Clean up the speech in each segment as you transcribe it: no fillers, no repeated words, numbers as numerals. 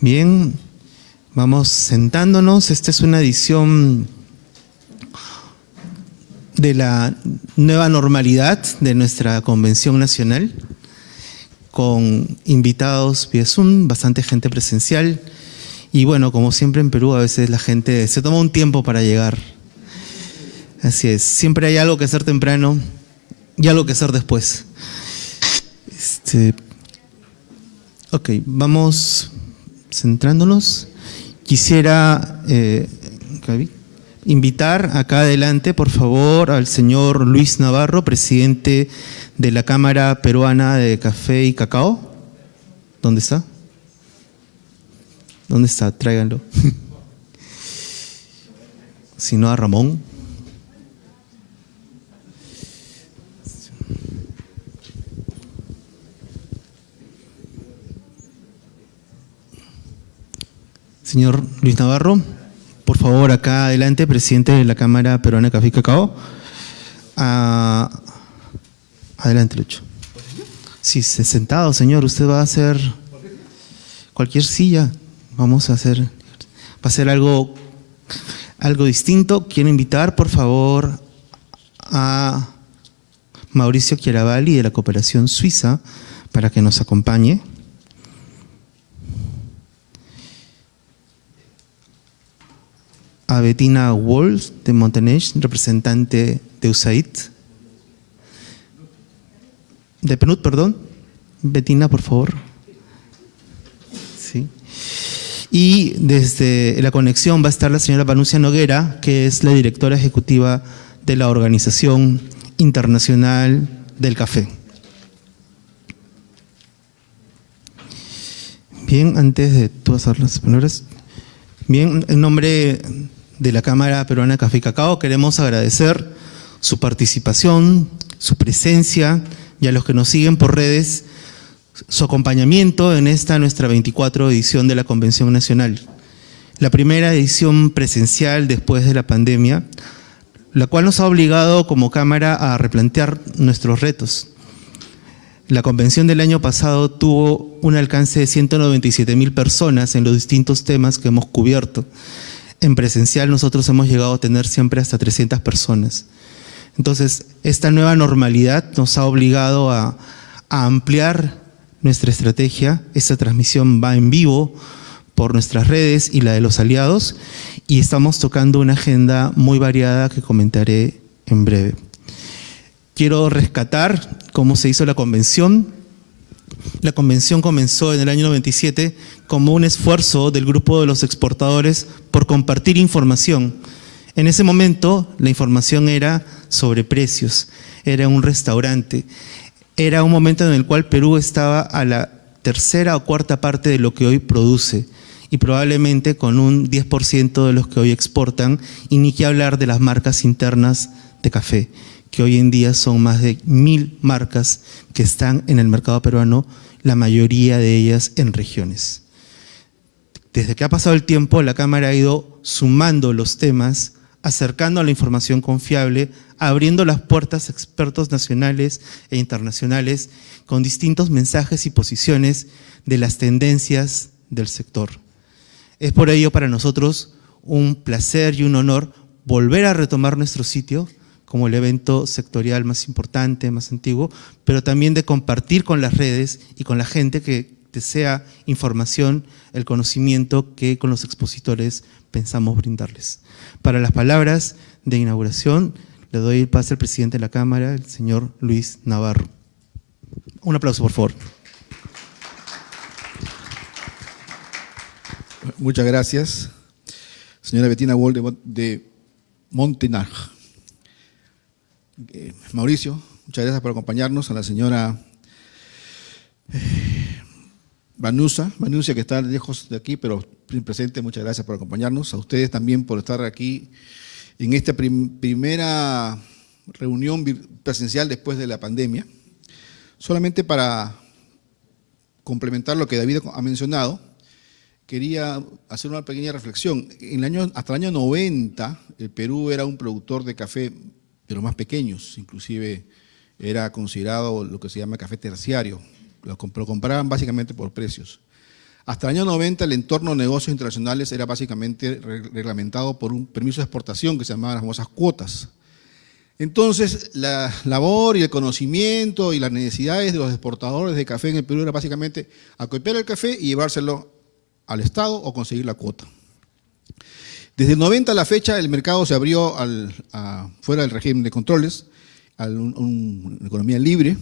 Bien, vamos sentándonos. Esta es una edición de la nueva normalidad de nuestra Convención Nacional, con invitados vía Zoom, bastante gente presencial. Y bueno, como siempre en Perú, a veces la gente se toma un tiempo para llegar. Así es, siempre hay algo que hacer temprano y algo que hacer después. Ok, vamos centrándonos. Quisiera invitar acá adelante, por favor, al señor Luis Navarro, presidente de la Cámara Peruana de Café y Cacao. ¿Dónde está? ¿Dónde está? Tráiganlo. Si no, a Ramón. Señor Luis Navarro, por favor, acá adelante, presidente de la Cámara Peruana de Café y Cacao. Adelante, Lucho. Sí, sentado, señor. Usted va a hacer cualquier silla. Vamos a hacer, va a ser algo distinto. Quiero invitar, por favor, a Mauricio Chiaravalli de la Cooperación Suiza para que nos acompañe. A Bettina Wolf de Montenegro, representante de USAID. De PNUD, perdón. Bettina, por favor. Sí. Y desde la conexión va a estar la señora Vanusia Noguera, que es la directora ejecutiva de la Organización Internacional del Café. Bien, antes de todas las palabras, bien, en nombre de la Cámara Peruana de Café y Cacao queremos agradecer su participación, su presencia y a los que nos siguen por redes, su acompañamiento en esta nuestra 24 edición de la Convención Nacional. La primera edición presencial después de la pandemia, la cual nos ha obligado como Cámara a replantear nuestros retos. La convención del año pasado tuvo un alcance de 197,000 personas en los distintos temas que hemos cubierto. En presencial nosotros hemos llegado a tener siempre hasta 300 personas. Entonces, esta nueva normalidad nos ha obligado a ampliar nuestra estrategia. Esta transmisión va en vivo por nuestras redes y la de los aliados, y estamos tocando una agenda muy variada que comentaré en breve. Quiero rescatar cómo se hizo la convención. La convención comenzó en el año 97 como un esfuerzo del grupo de los exportadores por compartir información. En ese momento la información era sobre precios, era un restaurante, era un momento en el cual Perú estaba a la tercera o cuarta parte de lo que hoy produce y probablemente con un 10% de los que hoy exportan, y ni que hablar de las marcas internas de café, que hoy en día son más de 1,000 marcas que están en el mercado peruano, la mayoría de ellas en regiones. Desde que ha pasado el tiempo, la Cámara ha ido sumando los temas, acercando a la información confiable, abriendo las puertas a expertos nacionales e internacionales con distintos mensajes y posiciones de las tendencias del sector. Es por ello para nosotros un placer y un honor volver a retomar nuestro sitio como el evento sectorial más importante, más antiguo, pero también de compartir con las redes y con la gente que desea información, el conocimiento que con los expositores pensamos brindarles. Para las palabras de inauguración, le doy el pase al presidente de la Cámara, el señor Luis Navarro. Un aplauso, por favor. Muchas gracias, señora Bettina Wolf de Montenegro. Mauricio, muchas gracias por acompañarnos. A la señora Vanusia, que está lejos de aquí, pero presente, muchas gracias por acompañarnos. A ustedes también por estar aquí en esta primera reunión presencial después de la pandemia. Solamente para complementar lo que David ha mencionado, quería hacer una pequeña reflexión. Hasta el año 90, el Perú era un productor de café de los más pequeños, inclusive era considerado lo que se llama café terciario, lo compraban básicamente por precios. Hasta el año 90 el entorno de negocios internacionales era básicamente reglamentado por un permiso de exportación que se llamaba las famosas cuotas. Entonces, la labor y el conocimiento y las necesidades de los exportadores de café en el Perú era básicamente acopiar el café y llevárselo al Estado o conseguir la cuota. Desde el 90 a la fecha, el mercado se abrió fuera del régimen de controles, a una economía libre,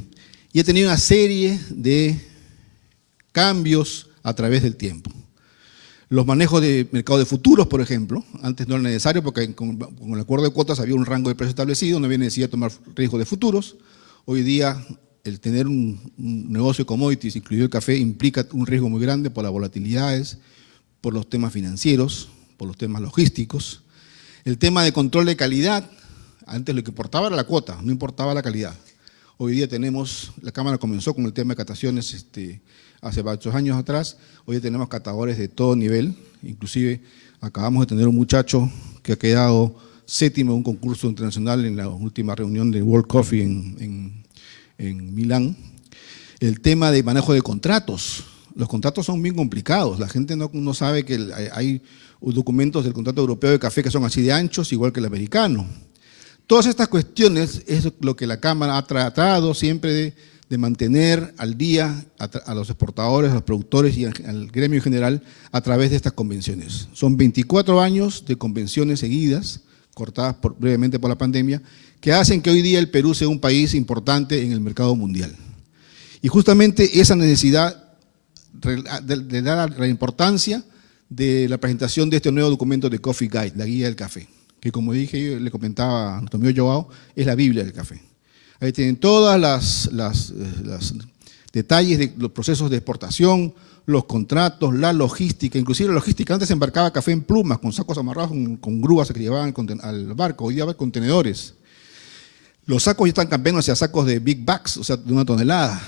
y ha tenido una serie de cambios a través del tiempo. Los manejos de mercado de futuros, por ejemplo, antes no era necesario porque con el acuerdo de cuotas había un rango de precio establecido, no había necesidad de tomar riesgo de futuros. Hoy día, el tener un negocio de commodities, incluido el café, implica un riesgo muy grande por las volatilidades, por los temas financieros, por los temas logísticos. El tema de control de calidad, antes lo que importaba era la cuota, no importaba la calidad. Hoy día la Cámara comenzó con el tema de cataciones hace varios años atrás. Hoy tenemos catadores de todo nivel, inclusive acabamos de tener un muchacho que ha quedado séptimo en un concurso internacional en la última reunión de World Coffee en Milán. El tema de manejo de contratos. Los contratos son bien complicados, la gente no sabe que hay documentos del contrato europeo de café que son así de anchos, igual que el americano. Todas estas cuestiones es lo que la Cámara ha tratado siempre de mantener al día a los exportadores, a los productores y al gremio en general a través de estas convenciones. Son 24 años de convenciones seguidas, cortadas brevemente por la pandemia, que hacen que hoy día el Perú sea un país importante en el mercado mundial. Y justamente esa necesidad de dar la importancia de la presentación de este nuevo documento de Coffee Guide, la guía del café, que como dije, yo le comentaba a nuestro amigo Joao, es la Biblia del café. Ahí tienen todas las detalles de los procesos de exportación, los contratos, la logística, inclusive la logística. Antes se embarcaba café en plumas, con sacos amarrados, con grúas que llevaban al barco, hoy día va contenedores. Los sacos ya están cambiando hacia sacos de big bags, o sea, de 1 tonelada.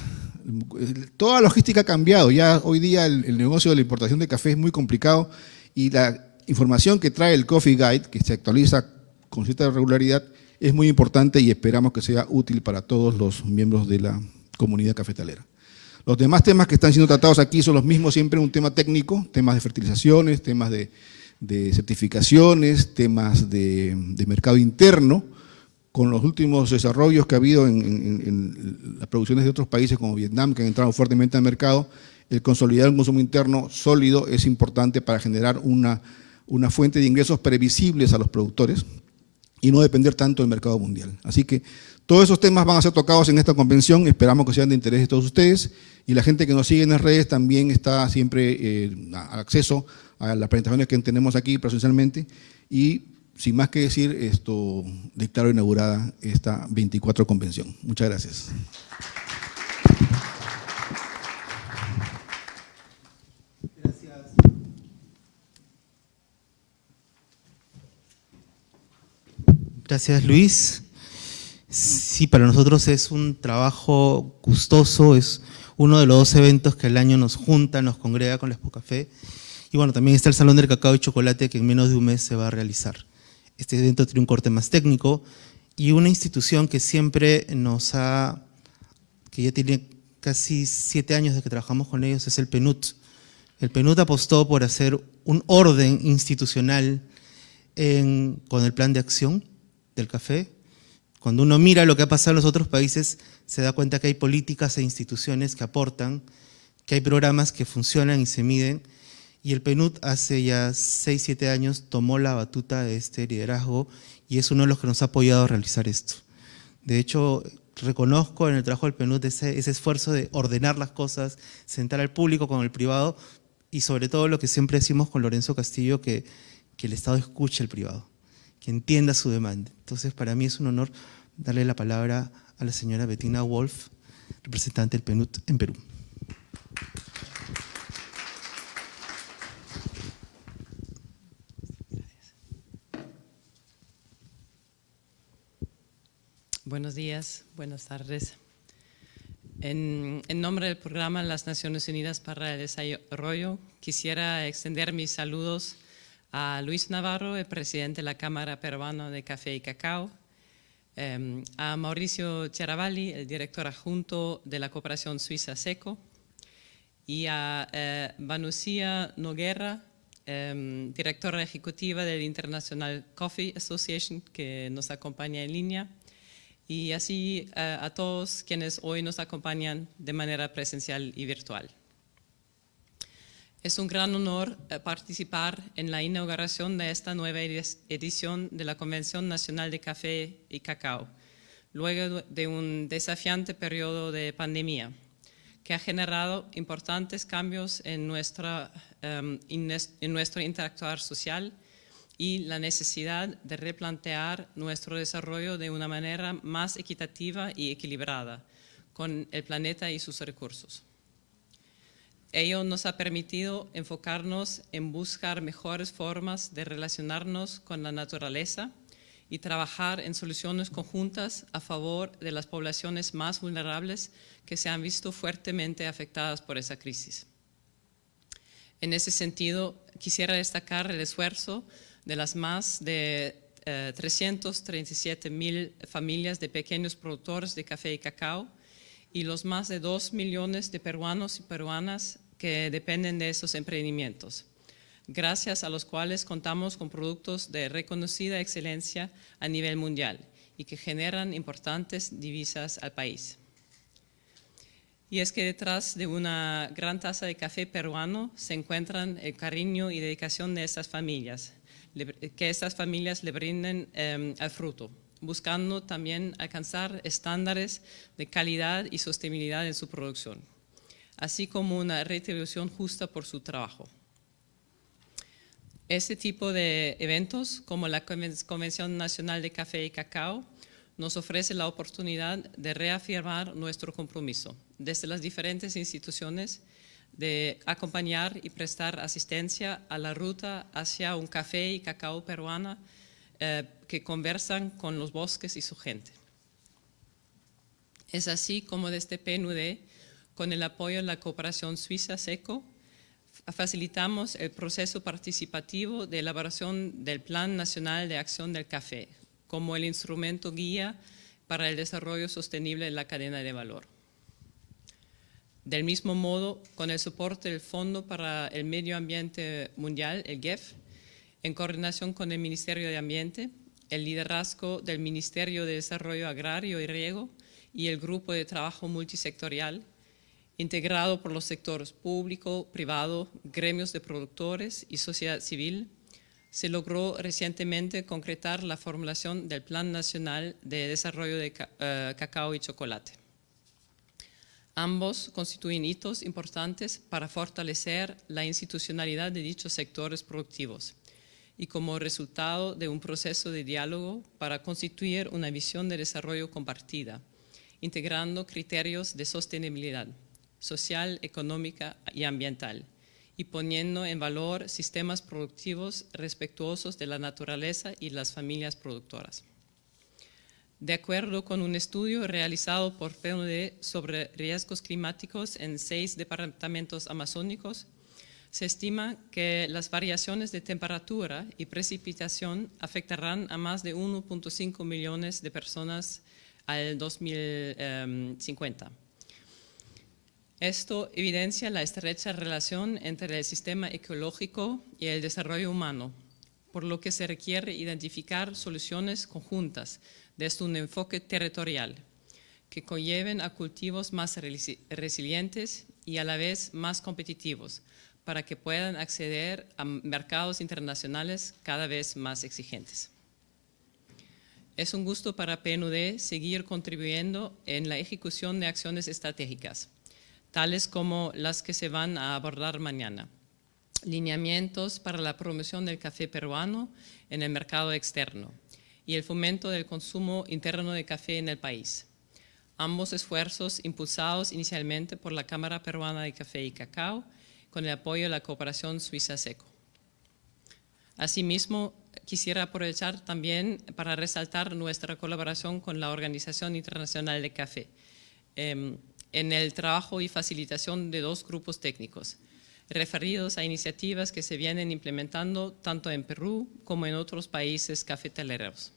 Toda la logística ha cambiado, ya hoy día el negocio de la importación de café es muy complicado y la información que trae el Coffee Guide, que se actualiza con cierta regularidad, es muy importante y esperamos que sea útil para todos los miembros de la comunidad cafetalera. Los demás temas que están siendo tratados aquí son los mismos, siempre un tema técnico, temas de fertilizaciones, temas de certificaciones, temas de mercado interno, con los últimos desarrollos que ha habido en las producciones de otros países como Vietnam, que han entrado fuertemente al mercado. El consolidar un consumo interno sólido es importante para generar una fuente de ingresos previsibles a los productores y no depender tanto del mercado mundial. Así que todos esos temas van a ser tocados en esta convención, esperamos que sean de interés de todos ustedes y la gente que nos sigue en las redes también está siempre al acceso a las presentaciones que tenemos aquí presencialmente y sin más que decir, declaro inaugurada esta 24 convención. Muchas gracias. Gracias, Luis. Sí, para nosotros es un trabajo gustoso, es uno de los 2 eventos que al año nos junta, nos congrega con la Expo Café. Y bueno, también está el Salón del Cacao y Chocolate que en menos de un mes se va a realizar. Este evento tiene un corte más técnico y una institución que siempre que ya tiene casi 7 años de que trabajamos con ellos, es el PNUD. El PNUD apostó por hacer un orden institucional con el plan de acción del café. Cuando uno mira lo que ha pasado en los otros países, se da cuenta que hay políticas e instituciones que aportan, que hay programas que funcionan y se miden. Y el PNUD hace ya 6, 7 años tomó la batuta de este liderazgo y es uno de los que nos ha apoyado a realizar esto. De hecho, reconozco en el trabajo del PNUD ese esfuerzo de ordenar las cosas, sentar al público con el privado y sobre todo lo que siempre decimos con Lorenzo Castillo, que el Estado escuche al privado, que entienda su demanda. Entonces, para mí es un honor darle la palabra a la señora Bettina Wolf, representante del PNUD en Perú. Buenos días, buenas tardes. En nombre del programa Las Naciones Unidas para el Desarrollo, quisiera extender mis saludos a Luis Navarro, el presidente de la Cámara Peruana de Café y Cacao, a Mauricio Chiaravalli, el director adjunto de la Cooperación Suiza SECO, y a Vanusia Noguera, directora ejecutiva del International Coffee Association, que nos acompaña en línea, y así a todos quienes hoy nos acompañan de manera presencial y virtual. Es un gran honor participar en la inauguración de esta nueva edición de la Convención Nacional de Café y Cacao, luego de un desafiante periodo de pandemia, que ha generado importantes cambios en nuestro interactuar social y la necesidad de replantear nuestro desarrollo de una manera más equitativa y equilibrada con el planeta y sus recursos. Ello nos ha permitido enfocarnos en buscar mejores formas de relacionarnos con la naturaleza y trabajar en soluciones conjuntas a favor de las poblaciones más vulnerables que se han visto fuertemente afectadas por esa crisis. En ese sentido, quisiera destacar el esfuerzo de las más de 337.000 familias de pequeños productores de café y cacao y los más de 2 millones de peruanos y peruanas que dependen de esos emprendimientos, gracias a los cuales contamos con productos de reconocida excelencia a nivel mundial y que generan importantes divisas al país. Y es que detrás de una gran taza de café peruano se encuentran el cariño y dedicación de esas familias, que estas familias le brinden al fruto, buscando también alcanzar estándares de calidad y sostenibilidad en su producción, así como una retribución justa por su trabajo. Este tipo de eventos, como la Convención Nacional de Café y Cacao, nos ofrece la oportunidad de reafirmar nuestro compromiso desde las diferentes instituciones de acompañar y prestar asistencia a la ruta hacia un café y cacao peruana que conversan con los bosques y su gente. Es así como desde PNUD, con el apoyo de la cooperación suiza SECO, facilitamos el proceso participativo de elaboración del Plan Nacional de Acción del Café, como el instrumento guía para el desarrollo sostenible de la cadena de valor. Del mismo modo, con el soporte del Fondo para el Medio Ambiente Mundial, el GEF, en coordinación con el Ministerio de Ambiente, el liderazgo del Ministerio de Desarrollo Agrario y Riego y el Grupo de Trabajo Multisectorial, integrado por los sectores público, privado, gremios de productores y sociedad civil, se logró recientemente concretar la formulación del Plan Nacional de Desarrollo de Cacao y Chocolate. Ambos constituyen hitos importantes para fortalecer la institucionalidad de dichos sectores productivos y como resultado de un proceso de diálogo para constituir una visión de desarrollo compartida, integrando criterios de sostenibilidad social, económica y ambiental, y poniendo en valor sistemas productivos respetuosos de la naturaleza y las familias productoras. De acuerdo con un estudio realizado por PNUD sobre riesgos climáticos en 6 departamentos amazónicos, se estima que las variaciones de temperatura y precipitación afectarán a más de 1.5 millones de personas al 2050. Esto evidencia la estrecha relación entre el sistema ecológico y el desarrollo humano, por lo que se requiere identificar soluciones conjuntas desde un enfoque territorial que conlleven a cultivos más resilientes y a la vez más competitivos para que puedan acceder a mercados internacionales cada vez más exigentes. Es un gusto para PNUD seguir contribuyendo en la ejecución de acciones estratégicas, tales como las que se van a abordar mañana. Lineamientos para la promoción del café peruano en el mercado externo y el fomento del consumo interno de café en el país. Ambos esfuerzos impulsados inicialmente por la Cámara Peruana de Café y Cacao con el apoyo de la cooperación suiza SECO. Asimismo, quisiera aprovechar también para resaltar nuestra colaboración con la Organización Internacional de Café en el trabajo y facilitación de 2 grupos técnicos, referidos a iniciativas que se vienen implementando tanto en Perú como en otros países cafetaleros.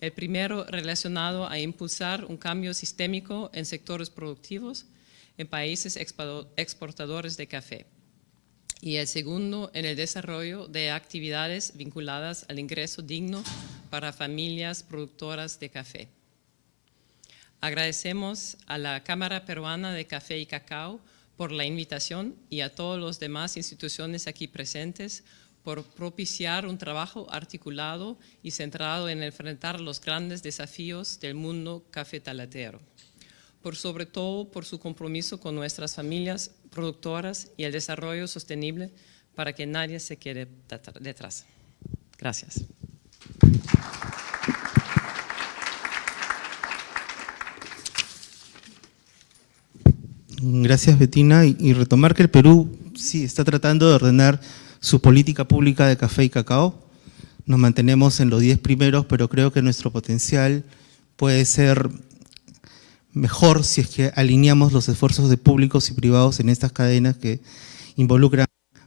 El primero relacionado a impulsar un cambio sistémico en sectores productivos, en países exportadores de café. Y el segundo, en el desarrollo de actividades vinculadas al ingreso digno para familias productoras de café. Agradecemos a la Cámara Peruana de Café y Cacao por la invitación y a todas las demás instituciones aquí presentes por propiciar un trabajo articulado y centrado en enfrentar los grandes desafíos del mundo cafetalatero. Sobre todo por su compromiso con nuestras familias productoras y el desarrollo sostenible para que nadie se quede detrás. Gracias. Gracias, Bettina. Y retomar que el Perú sí está tratando de ordenar su política pública de café y cacao. Nos mantenemos en los 10 primeros, pero creo que nuestro potencial puede ser mejor si es que alineamos los esfuerzos de públicos y privados en estas cadenas que involucran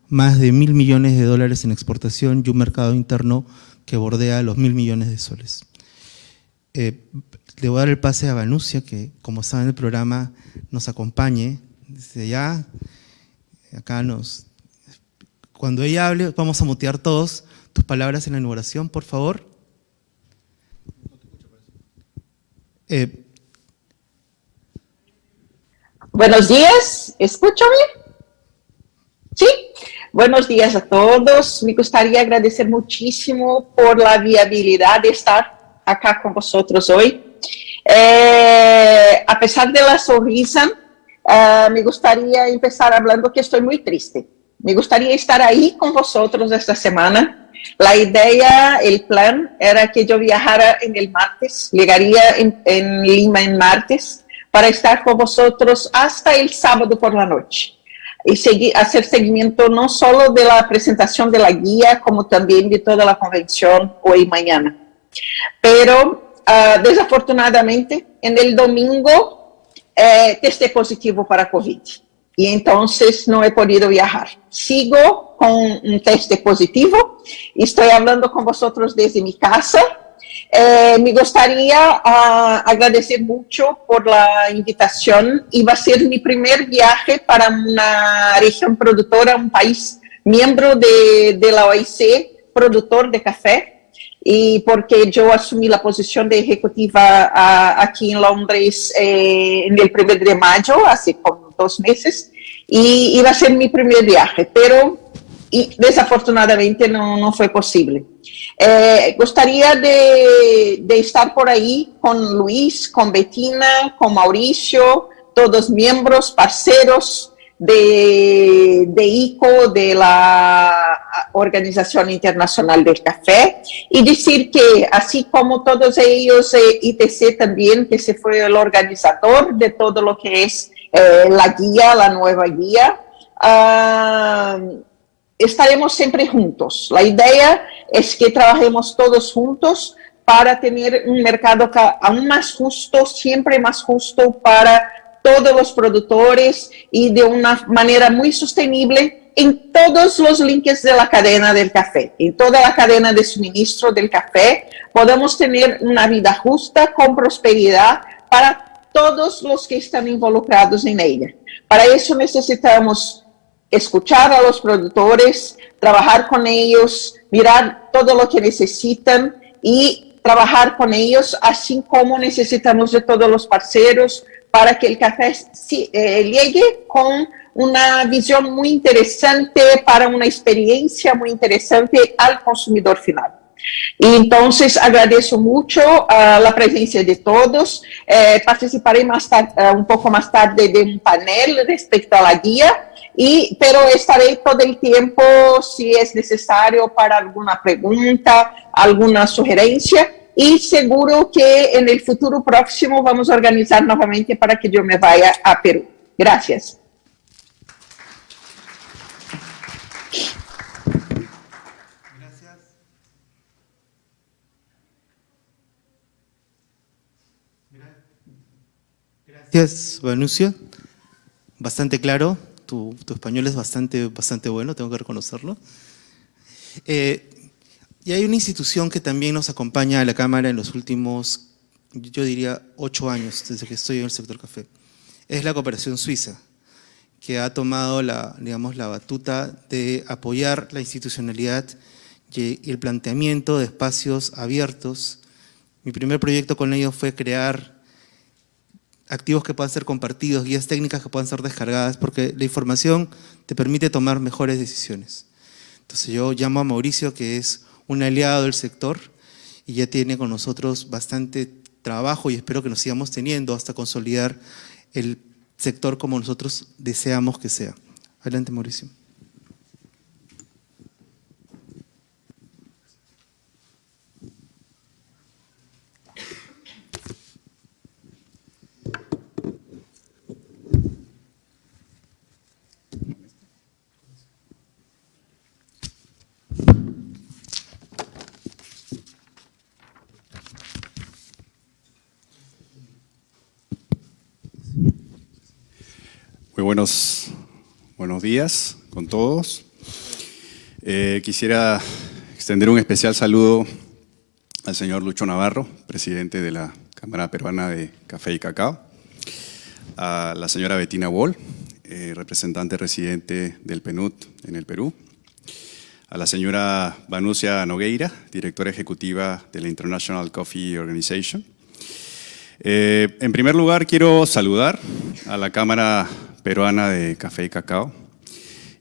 más de 1.000 millones de dólares en exportación y un mercado interno que bordea los 1.000 millones de soles. Le voy a dar el pase a Vanusia, que como saben en el programa nos acompañe desde allá. Cuando ella hable, vamos a mutear todos tus palabras en la inauguración, por favor. Buenos días, ¿escúchame? Sí, buenos días a todos. Me gustaría agradecer muchísimo por la viabilidad de estar acá con vosotros hoy. A pesar de la sonrisa, me gustaría empezar hablando que estoy muy triste. Me gustaría estar ahí con vosotros esta semana. La idea, el plan, era que yo viajara en el martes, llegaría en Lima en martes, para estar con vosotros hasta el sábado por la noche y hacer seguimiento no solo de la presentación de la guía, como también de toda la convención hoy y mañana. Pero desafortunadamente, en el domingo testé positivo para COVID y entonces no he podido viajar. Sigo con un teste positivo y estoy hablando con vosotros desde mi casa. Me gustaría agradecer mucho por la invitación. Iba a ser mi primer viaje para una región productora, un país miembro de la OIC, productor de café, y porque yo asumí la posición de ejecutiva aquí en Londres en el 1 de mayo, hace como 2 meses, y iba a ser mi primer viaje, pero desafortunadamente no fue posible. Gustaría de estar por ahí con Luis, con Bettina, con Mauricio, todos miembros, parceros de ICO, de la Organización Internacional del Café, y decir que así como todos ellos, ITC también, que se fue el organizador de todo lo que es la guía, la nueva guía, estaremos siempre juntos. La idea es que trabajemos todos juntos para tener un mercado aún más justo, siempre más justo para todos los productores y de una manera muy sostenible en todos los links de la cadena del café, en toda la cadena de suministro del café, podemos tener una vida justa con prosperidad para todos los que están involucrados en ella. Para eso necesitamos escuchar a los productores, trabajar con ellos, mirar todo lo que necesitan y trabajar con ellos, así como necesitamos de todos los parceros para que el café llegue con una visión muy interesante, para una experiencia muy interesante al consumidor final. Y entonces agradezco mucho la presencia de todos. Participaré más tarde, un poco más tarde de un panel respecto a la guía, pero estaré todo el tiempo si es necesario para alguna pregunta, alguna sugerencia, y seguro que en el futuro próximo vamos a organizar nuevamente para que yo me vaya a Perú. Gracias. Gracias, Vanusia. Bastante claro. Tu español es bastante bueno, tengo que reconocerlo. Y hay una institución que también nos acompaña a la Cámara en los últimos, yo diría, 8 años, desde que estoy en el sector café. es la cooperación suiza, que ha tomado digamos, la batuta de apoyar la institucionalidad y el planteamiento de espacios abiertos. Mi primer proyecto con ellos fue crear activos que puedan ser compartidos, guías técnicas que puedan ser descargadas, porque la información te permite tomar mejores decisiones. Entonces yo llamo a Mauricio, que es un aliado del sector y ya tiene con nosotros bastante trabajo y espero que nos sigamos teniendo hasta consolidar el sector como nosotros deseamos que sea. Adelante, Mauricio. Muy buenos días con todos. Quisiera extender un especial saludo al señor Lucho Navarro, presidente de la Cámara Peruana de Café y Cacao, a la señora Bettina Woll, representante residente del PNUD en el Perú, a la señora Vanusia Nogueira, directora ejecutiva de la International Coffee Organization. En primer lugar, quiero saludar a la Cámara Peruana de Café y Cacao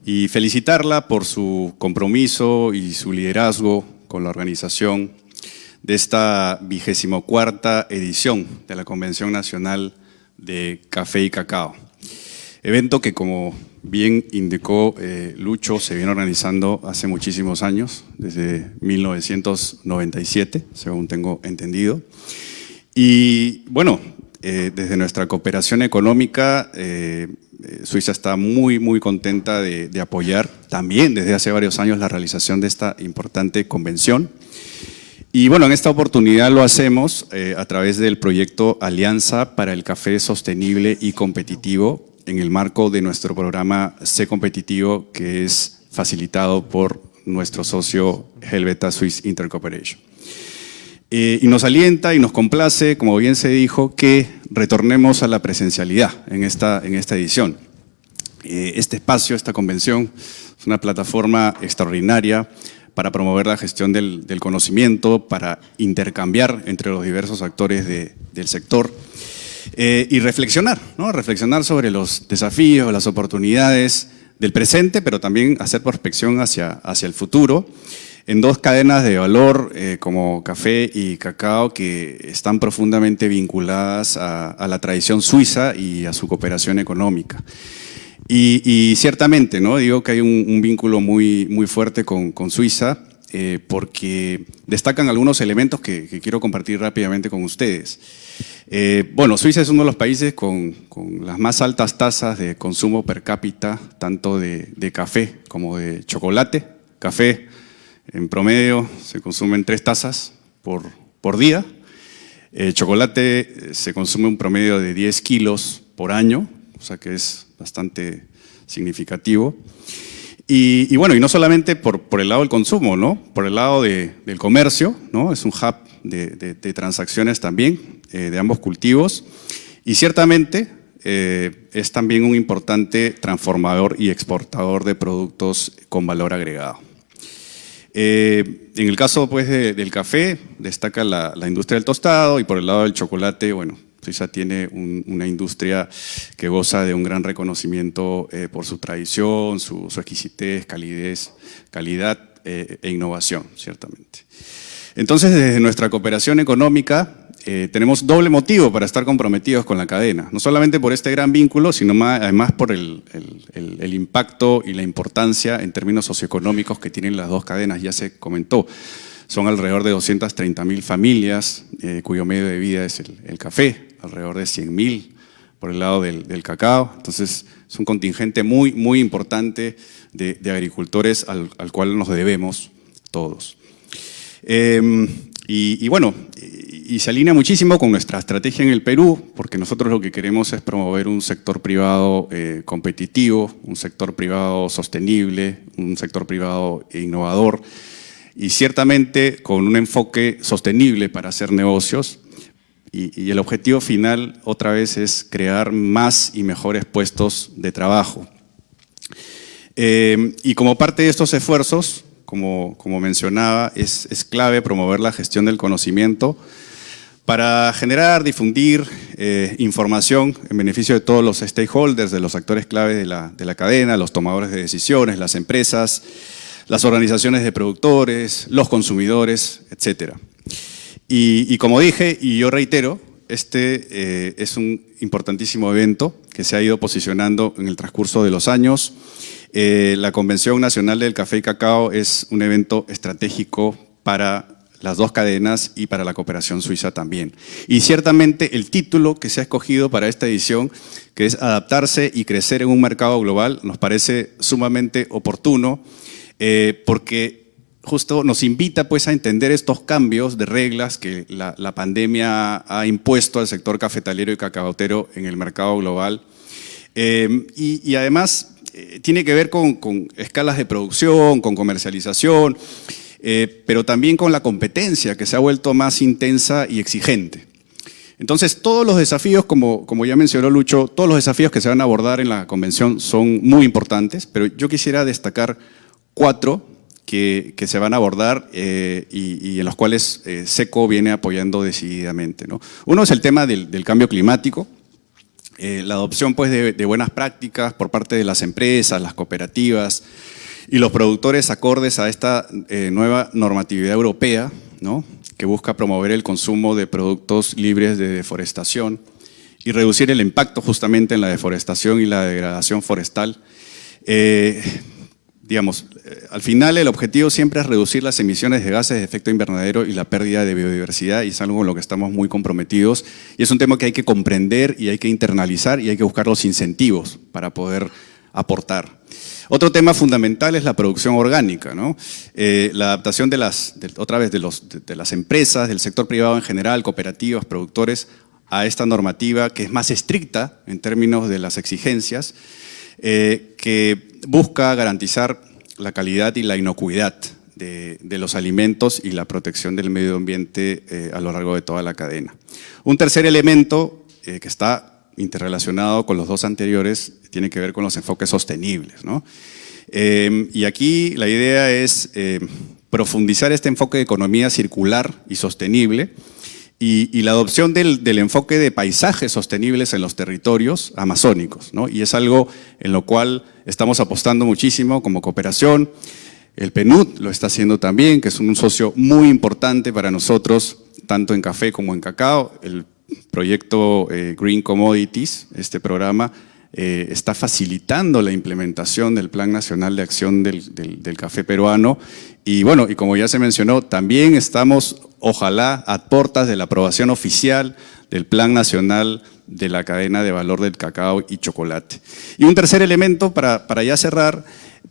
y felicitarla por su compromiso y su liderazgo con la organización de esta 24ª edición de la Convención Nacional de Café y Cacao. Evento que, como bien indicó Lucho, se viene organizando hace muchísimos años, desde 1997, según tengo entendido. Y bueno, desde nuestra cooperación económica, Suiza está muy contenta de apoyar también desde hace varios años la realización de esta importante convención. Y bueno, en esta oportunidad lo hacemos a través del proyecto Alianza para el Café Sostenible y Competitivo en el marco de nuestro programa Sé Competitivo, que es facilitado por nuestro socio Helveta Swiss Intercooperation. Y nos alienta y nos complace, como bien se dijo, que retornemos a la presencialidad en esta edición. Este espacio, esta convención, es una plataforma extraordinaria para promover la gestión del conocimiento, para intercambiar entre los diversos actores del sector y reflexionar, ¿no? Reflexionar sobre los desafíos, las oportunidades del presente, pero también hacer prospección hacia el futuro, en dos cadenas de valor como café y cacao que están profundamente vinculadas a la tradición suiza y a su cooperación económica. Y ciertamente, ¿no? Digo que hay un vínculo muy fuerte con Suiza porque destacan algunos elementos que quiero compartir rápidamente con ustedes. Bueno, Suiza es uno de los países con las más altas tasas de consumo per cápita, tanto de café como de chocolate. Café, en promedio, se consumen 3 tazas por día. Chocolate se consume un promedio de 10 kilos por año, o sea que es bastante significativo. Y bueno, y no solamente por el lado del consumo, ¿no? Por el lado del comercio, ¿no? Es un hub de transacciones también, de ambos cultivos. Y ciertamente es también un importante transformador y exportador de productos con valor agregado. En el caso pues, del café, destaca la industria del tostado, y por el lado del chocolate, bueno, Suiza tiene una industria que goza de un gran reconocimiento por su tradición, su exquisitez, calidad e innovación, ciertamente. Entonces, desde nuestra cooperación económica, tenemos doble motivo para estar comprometidos con la cadena, no solamente por este gran vínculo, sino además por el impacto y la importancia en términos socioeconómicos que tienen las dos cadenas. Ya se comentó, son alrededor de 230.000 familias cuyo medio de vida es el café, alrededor de 100.000 por el lado del cacao. Entonces es un contingente muy importante de agricultores al cual nos debemos todos. Y bueno, y se alinea muchísimo con nuestra estrategia en el Perú, porque nosotros lo que queremos es promover un sector privado competitivo, un sector privado sostenible, un sector privado innovador, y ciertamente con un enfoque sostenible para hacer negocios, Y el objetivo final, otra vez, es crear más y mejores puestos de trabajo. Y como parte de estos esfuerzos, como mencionaba, es clave promover la gestión del conocimiento para generar, difundir información en beneficio de todos los stakeholders, de los actores clave de la cadena, los tomadores de decisiones, las empresas, las organizaciones de productores, los consumidores, etc. Y como dije, y yo reitero, este es un importantísimo evento que se ha ido posicionando en el transcurso de los años. La Convención Nacional del Café y Cacao es un evento estratégico para las dos cadenas y para la cooperación suiza también. Y ciertamente el título que se ha escogido para esta edición, que es Adaptarse y crecer en un mercado global, nos parece sumamente oportuno porque justo nos invita pues a entender estos cambios de reglas que la pandemia ha impuesto al sector cafetalero y cacaotero en el mercado global. Y además tiene que ver con escalas de producción, con comercialización, pero también con la competencia que se ha vuelto más intensa y exigente. Entonces, todos los desafíos, como ya mencionó Lucho, todos los desafíos que se van a abordar en la convención son muy importantes, pero yo quisiera destacar 4 que se van a abordar y en los cuales SECO viene apoyando decididamente, ¿no? Uno es el tema del cambio climático, la adopción pues, de buenas prácticas por parte de las empresas, las cooperativas y los productores acordes a esta nueva normatividad europea, ¿no? Que busca promover el consumo de productos libres de deforestación y reducir el impacto justamente en la deforestación y la degradación forestal. Al final el objetivo siempre es reducir las emisiones de gases de efecto invernadero y la pérdida de biodiversidad, y es algo en lo que estamos muy comprometidos, y es un tema que hay que comprender y hay que internalizar y hay que buscar los incentivos para poder aportar. Otro tema fundamental es la producción orgánica, ¿no? La adaptación de las empresas, del sector privado en general, cooperativas, productores, a esta normativa que es más estricta en términos de las exigencias, que busca garantizar la calidad y la inocuidad de los alimentos y la protección del medio ambiente a lo largo de toda la cadena. Un tercer elemento que está interrelacionado con los dos anteriores tiene que ver con los enfoques sostenibles, ¿no? Y aquí la idea es profundizar este enfoque de economía circular y sostenible y la adopción del enfoque de paisajes sostenibles en los territorios amazónicos, ¿no? Y es algo en lo cual estamos apostando muchísimo como cooperación. El PNUD lo está haciendo también, que es un socio muy importante para nosotros, tanto en café como en cacao. El proyecto Green Commodities, este programa, está facilitando la implementación del Plan Nacional de Acción del Café Peruano. Y bueno, y como ya se mencionó, también estamos, ojalá, a puertas de la aprobación oficial del Plan Nacional de la Cadena de Valor del Cacao y Chocolate. Y un tercer elemento, para ya cerrar,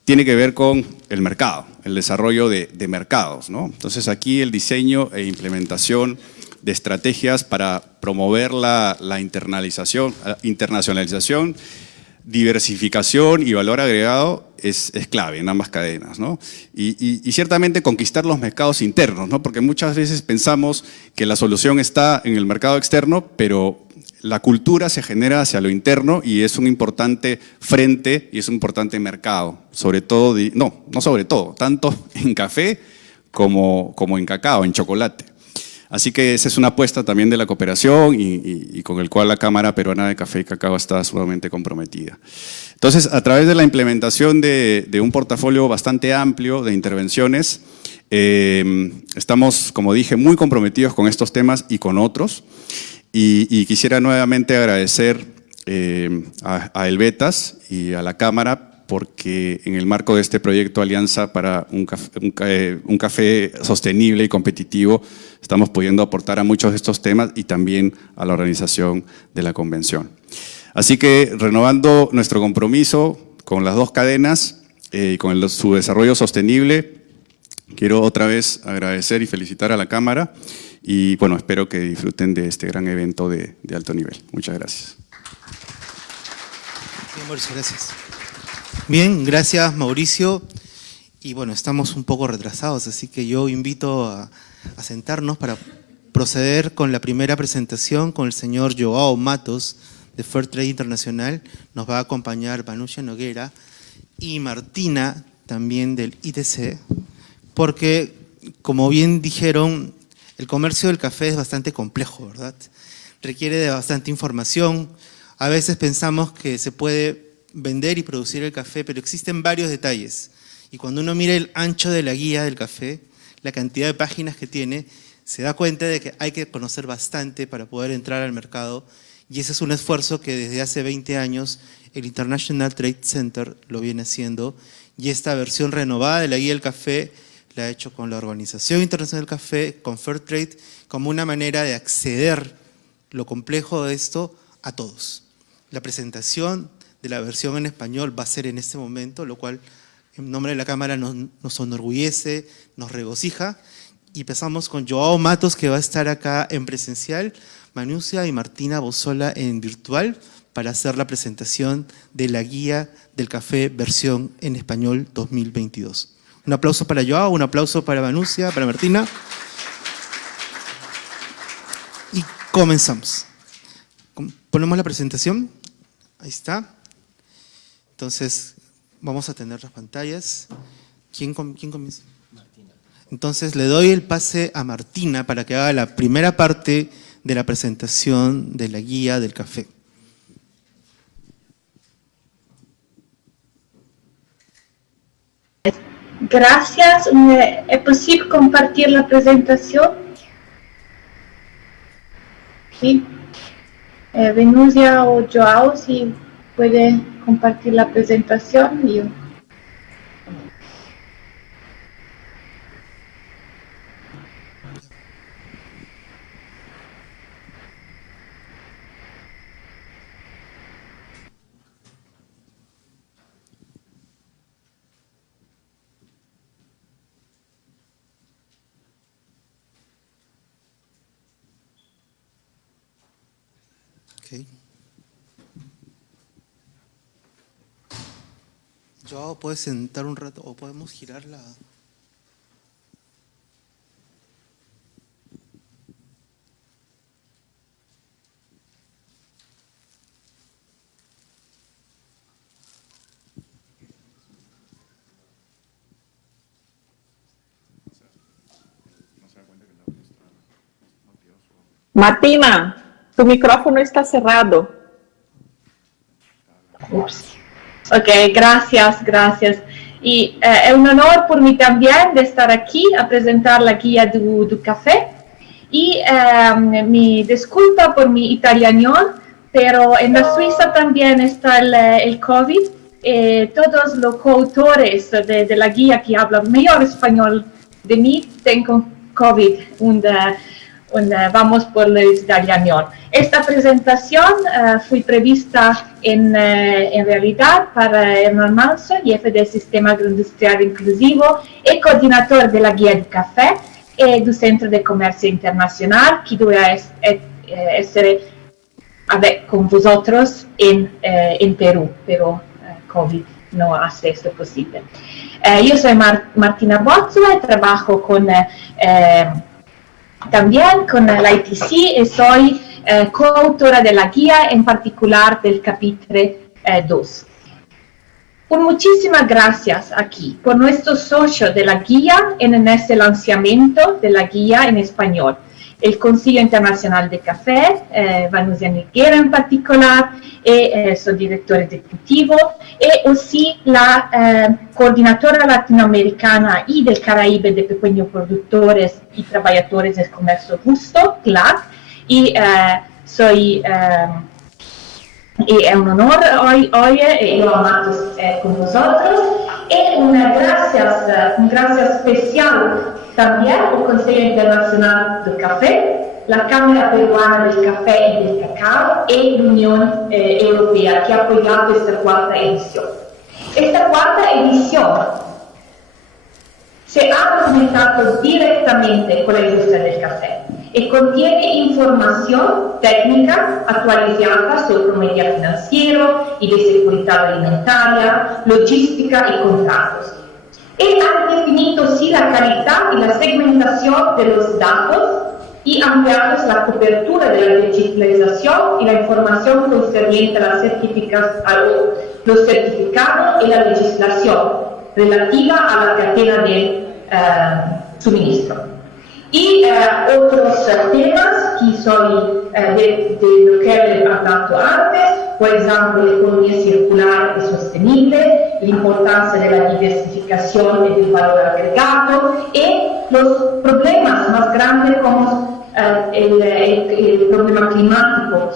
tiene que ver con el mercado, el desarrollo de mercados, ¿no? Entonces aquí el diseño e implementación de estrategias para promover la internacionalización, diversificación y valor agregado es clave en ambas cadenas, ¿no? Y ciertamente conquistar los mercados internos, ¿no? Porque muchas veces pensamos que la solución está en el mercado externo, pero la cultura se genera hacia lo interno y es un importante frente y es un importante mercado, sobre todo, no sobre todo, tanto en café como en cacao, en chocolate. Así que esa es una apuesta también de la cooperación y con el cual la Cámara Peruana de Café y Cacao está sumamente comprometida. Entonces, a través de la implementación de un portafolio bastante amplio de intervenciones, estamos, como dije, muy comprometidos con estos temas y con otros. Y quisiera nuevamente agradecer a Elvetas y a la Cámara porque en el marco de este proyecto Alianza para un café sostenible y competitivo estamos pudiendo aportar a muchos de estos temas y también a la organización de la convención. Así que renovando nuestro compromiso con las dos cadenas y con su desarrollo sostenible, quiero otra vez agradecer y felicitar a la Cámara y bueno, espero que disfruten de este gran evento de alto nivel. Muchas gracias. Bien, Mauricio, gracias. Bien, gracias Mauricio. Y bueno, estamos un poco retrasados, así que yo invito a sentarnos para proceder con la primera presentación con el señor Joao Matos de Fairtrade Internacional. Nos va a acompañar Vanusia Noguera y Martina, también del ITC, porque, como bien dijeron, el comercio del café es bastante complejo, ¿verdad? Requiere de bastante información. A veces pensamos que se puede vender y producir el café, pero existen varios detalles. Y cuando uno mira el ancho de la guía del café, la cantidad de páginas que tiene, se da cuenta de que hay que conocer bastante para poder entrar al mercado. Y ese es un esfuerzo que desde hace 20 años el International Trade Center lo viene haciendo. Y esta versión renovada de la guía del café la ha hecho con la Organización Internacional del Café, con Fairtrade, como una manera de acceder lo complejo de esto a todos. La presentación de la versión en español va a ser en este momento, lo cual en nombre de la Cámara nos enorgullece, nos regocija. Y empezamos con Joao Matos, que va a estar acá en presencial, Vanusia y Martina Bozola en virtual, para hacer la presentación de la guía del café versión en español 2022. Un aplauso para Joao, un aplauso para Vanusia, para Martina. Y comenzamos. Ponemos la presentación. Ahí está. Entonces, vamos a tener las pantallas. ¿Quién comienza? Martina. Entonces, le doy el pase a Martina para que haga la primera parte de la presentación de la guía del café. Gracias. ¿Es posible compartir la presentación? Sí. Vanusia o Joao, si puede compartir la presentación. Yo. Okay. Joao, ¿puedes sentar un rato o podemos girar la...? Martina, tu micrófono está cerrado. Ups. Ok, gracias. Y es un honor por mí también de estar aquí a presentar la guía del café. Y me disculpa por mi italiano, pero en la Suiza también está el COVID. Todos los coautores de la guía que hablan mejor español de mí tengo COVID. Vamos por el italiano. Esta presentación fue prevista en realidad para Hernán Manso, jefe del Sistema Agroindustrial Inclusivo y coordinador de la guía de café del Centro de Comercio Internacional, que debe estar con vosotros en Perú, pero COVID no hace esto posible. Yo soy Martina Bozola y trabajo también con la ITC y soy coautora de la guía, en particular del capítulo 2. Muchísimas gracias aquí por nuestros socios de la guía en este lanzamiento de la guía en español. El Consejo Internacional de Café, Vanusia Noguera en particular, su director ejecutivo, y aussi la coordinadora latinoamericana y del Caribe de pequeños productores y trabajadores del comercio justo, CLAC, y es un honor hoy con vosotros. Y un gracias especial también al Consejo Internacional del Café, la Cámara Peruana del Café y del Cacao y la Unión Europea, que ha apoyado esta cuarta edición. Esta cuarta edición se ha conectado directamente con la industria del café y contiene información técnica actualizada sobre medio financiero y de seguridad alimentaria, logística y contratos. Y han definido sí la calidad y la segmentación de los datos y ampliamos la cobertura de la digitalización y la información concerniente a los certificados y la legislación relativa a la cadena de suministro. Y otros temas que son de lo que he hablado antes, por ejemplo, la economía circular y sostenible, la importancia de la diversificación y del valor agregado, y los problemas más grandes como el problema climático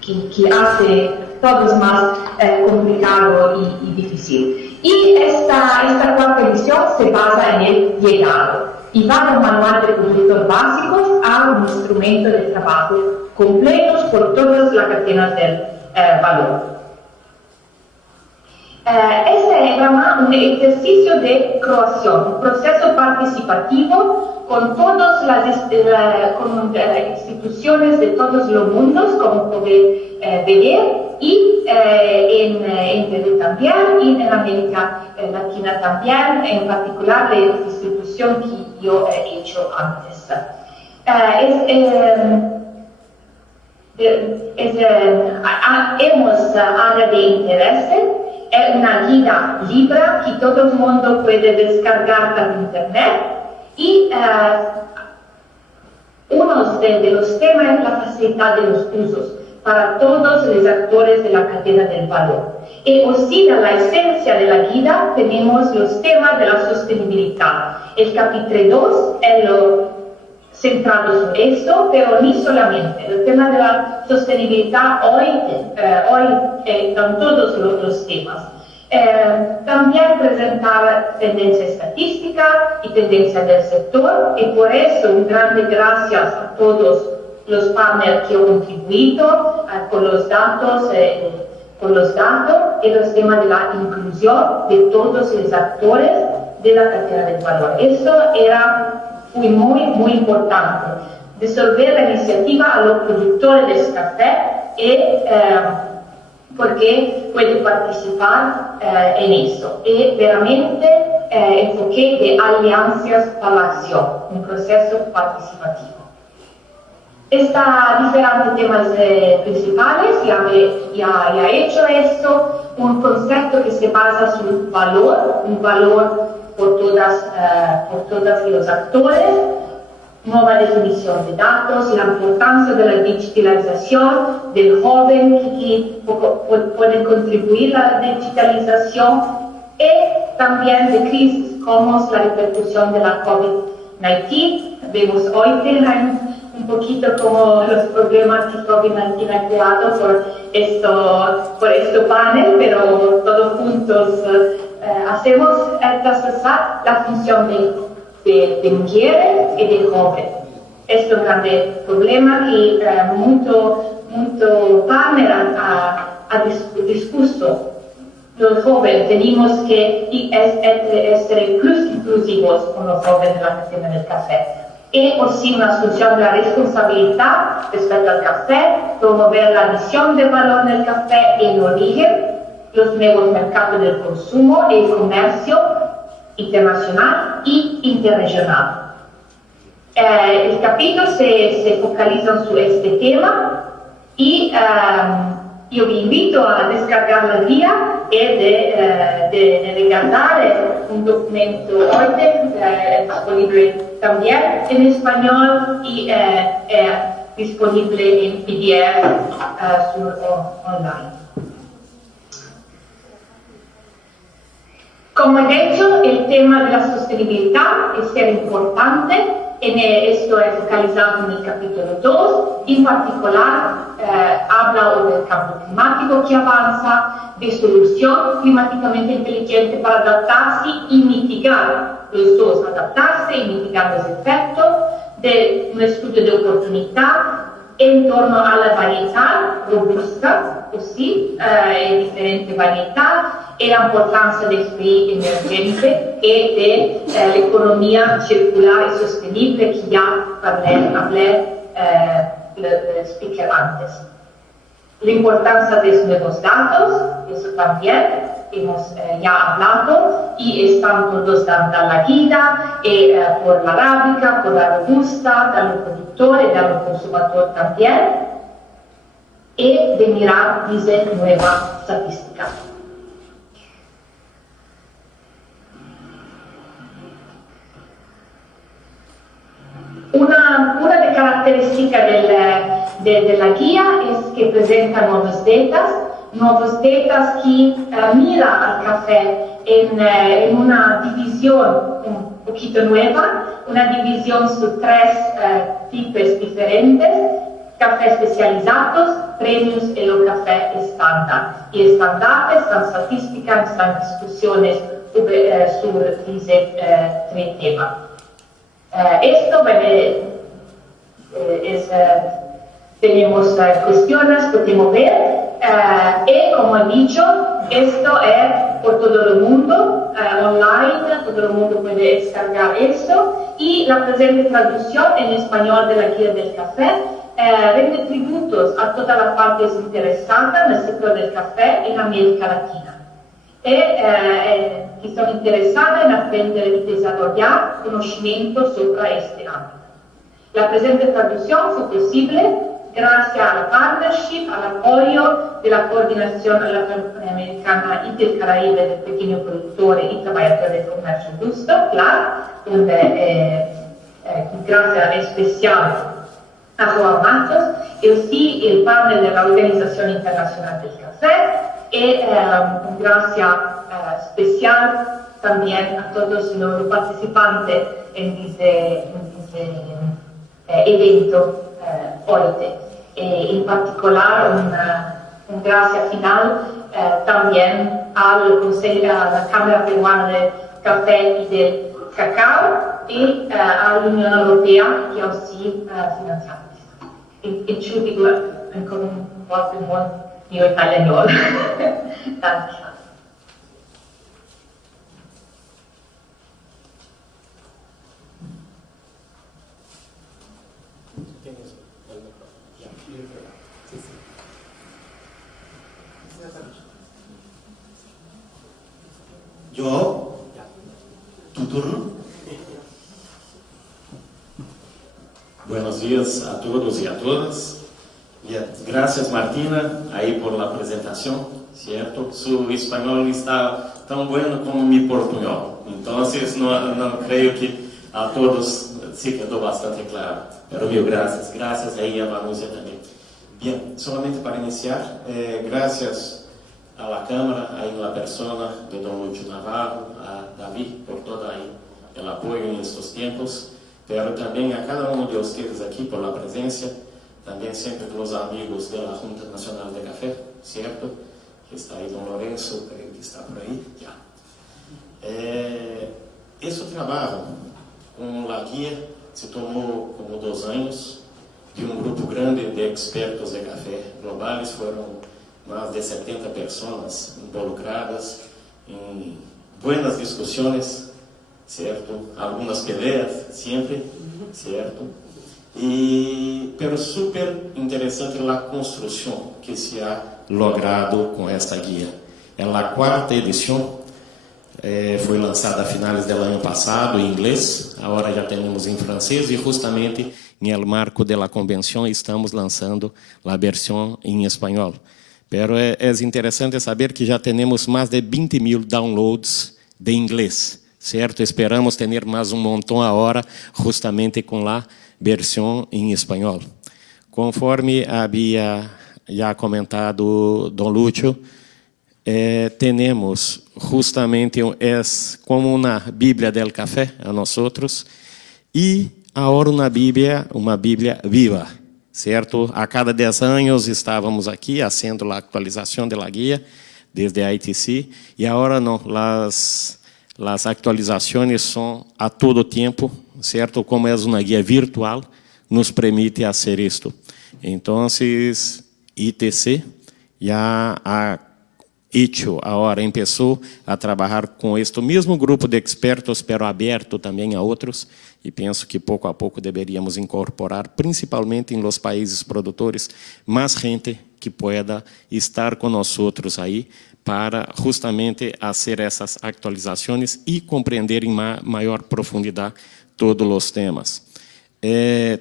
que hace todo más complicado y difícil. Y esta cuarta edición se basa en el llegado y va del manual de conductor básicos a un instrumento de trabajo completos por todas las cadenas del valor. Este era un ejercicio de creación, un proceso participativo con todas las instituciones de todos los mundos, como puede ver, y en Perú también, y en América Latina también, en particular la institución que yo he hecho antes. Hemos área de interés. Es una guía libre que todo el mundo puede descargar por internet y uno de los temas es la facilidad de los usos para todos los actores de la cadena del valor. Y así, en la esencia de la guía, tenemos los temas de la sostenibilidad. El capítulo 2 es lo centrado sobre eso, pero ni solamente. El tema de la sostenibilidad hoy están todos los otros temas. También presentar tendencia estadística y tendencia del sector, y por eso un grande gracias a todos los partners que han contribuido con los datos y los temas de la inclusión de todos los actores de la cadena del valor. Eso era muy importante, disolver la iniciativa a los productores de café porque pueden participar en eso. Y realmente enfoque de alianzas para la acción, un proceso participativo. Está diferentes temas principales, ya he hecho esto, un concepto que se basa sobre un valor por todos los actores, nueva definición de datos y la importancia de la digitalización del joven que puede contribuir a la digitalización y también de crisis como la repercusión de la COVID-19. Vemos hoy un poquito como los problemas que COVID-19 ha creado por este panel, pero todos juntos hacemos traspasar la función de mujeres y de jóvenes. Es un gran problema y mucho panel ha discuso. Los jóvenes tenemos que ser inclusivos con los jóvenes de la cadena del café. Y así una asunción de la responsabilidad respecto al café, promover la visión de valor del café en origen, los nuevos mercados del consumo y el comercio internacional y interregional. El capítulo se focaliza sobre este tema y yo vi invito a descargar la guía y de regalar un documento hoy disponible también en español y disponible en PDF online. Como he dicho, el tema de la sostenibilidad es ser importante. Esto es focalizado en el capítulo 2. En particular, habla del cambio climático que avanza, de solución climáticamente inteligente para adaptarse y mitigar los dos, adaptarse y mitigar los efectos, de un estudio de oportunidad en torno a la variedad robusta, así, diferente variedad, y la importancia del FDI emergente y de la economía circular y sostenible que ya hablé el speaker antes. La importancia de los nuevos datos, eso también, hemos ya hablado y están todos dando la guía por la arábica, por la robusta, del productor y del consumidor también, y de mirar, dice, nueva estadística. Una de características de la guía es que presenta nuevos datos que mira al café en una división un poquito nueva, una división sobre 3 tipos diferentes: café especializados, premios y los café estándar. Y estándar están estadísticas, están discusiones sobre diese 3 temas. Esto tenemos cuestiones, podemos ver, y como he dicho, esto es por todo el mundo, online, todo el mundo puede descargar esto, y la presente traducción en español de la guía del café rende tributos a todas las partes interesadas en el sector del café en América Latina, que están interesadas en aprender y desarrollar conocimiento sobre este ámbito. La presente traducción fue posible gracias al partnership, al apoyo de la Coordinación Latinoamericana y del Caribe de Pequeños Productores y Trabajadores del Comercio Justo, CLAR, donde gracias especial a Joao Matos, y sí el panel de la Organización Internacional del Café, y gracias especial también a todos los participantes en este evento hoy. En particular, un gracias final también al Consejo, a la Cámara Peruana de Café y del Cacao y a la Unión Europea que han sido financiados. Entschuldigung, con un poco mio italiano. Danke. Yo, tu turno. Buenos días a todos y a todas. Bien, gracias Martina ahí por la presentación, ¿cierto? Su español está tan bueno como mi portuñol, entonces no creo que a todos sí quedó bastante claro, pero mil gracias. Gracias ahí a Vanusia también. Bien, solamente para iniciar, gracias a la Cámara, ahí en la persona de don Lucho Navarro, a David por todo ahí el apoyo en estos tiempos, pero también a cada uno de ustedes aquí por la presencia, también siempre los amigos de la Junta Nacional de Café, ¿cierto? Que está ahí don Lorenzo, creo que está por ahí, ya. Ese trabajo con la guía se tomó como 2 años, y un grupo grande de expertos de café globales, fueron más de 70 personas involucradas en buenas discusiones, ¿cierto? Algunas peleas, siempre, ¿cierto? Pero súper interesante la construcción que se ha logrado con esta guía. En la 4ª edición, foi lançada a finais do ano passado em inglês, agora já temos em francês e justamente no marco da convenção estamos lançando a versão em espanhol. Pero é interessante saber que já temos mais de 20.000 downloads de inglês, certo? Esperamos ter mais montão agora justamente com a versão em espanhol. Conforme havia já comentado Dom Lúcio, temos justamente como uma Bíblia del Café a nós outros e agora uma Bíblia viva, certo? A cada 10 anos estávamos aqui fazendo a atualização da guia desde a ITC e agora não, as atualizações são a todo tempo, certo? Como é uma guia virtual, nos permite fazer isto. Então, ITC já agora começou a trabalhar com este mesmo grupo de expertos, pero aberto também a outros, e penso que pouco a pouco deveríamos incorporar, principalmente em los países produtores, mais gente que pueda estar con nosotros ahí para justamente hacer essas atualizações e compreender em maior profundidade todos os temas.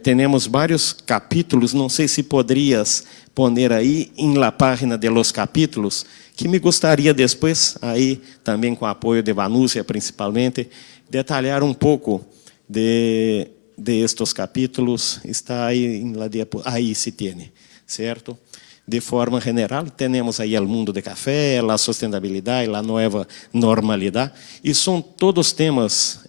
Temos vários capítulos, não sei se poderias poner aí em la página de los capítulos, que me gostaria depois, aí também com o apoio de Vanúcia principalmente, detalhar um pouco de estes capítulos. Está aí em la diapositiva, aí se tem, certo? De forma geral, temos aí o mundo de café, a sustentabilidade, a nova normalidade, e são todos temas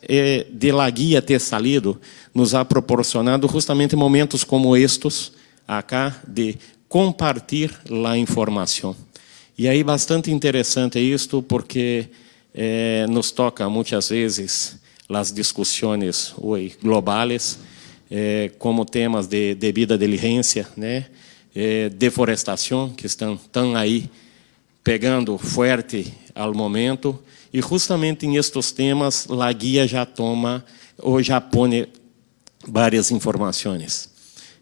de la guia ter salido, nos ha proporcionado justamente momentos como estes, acá, de compartilhar a informação. E aí bastante interessante isto, porque nos toca muitas vezes as discussões globais, como temas de devida diligência, né? Deforestação, que estão aí pegando forte ao momento, e justamente em estes temas a guia já toma ou já põe várias informações.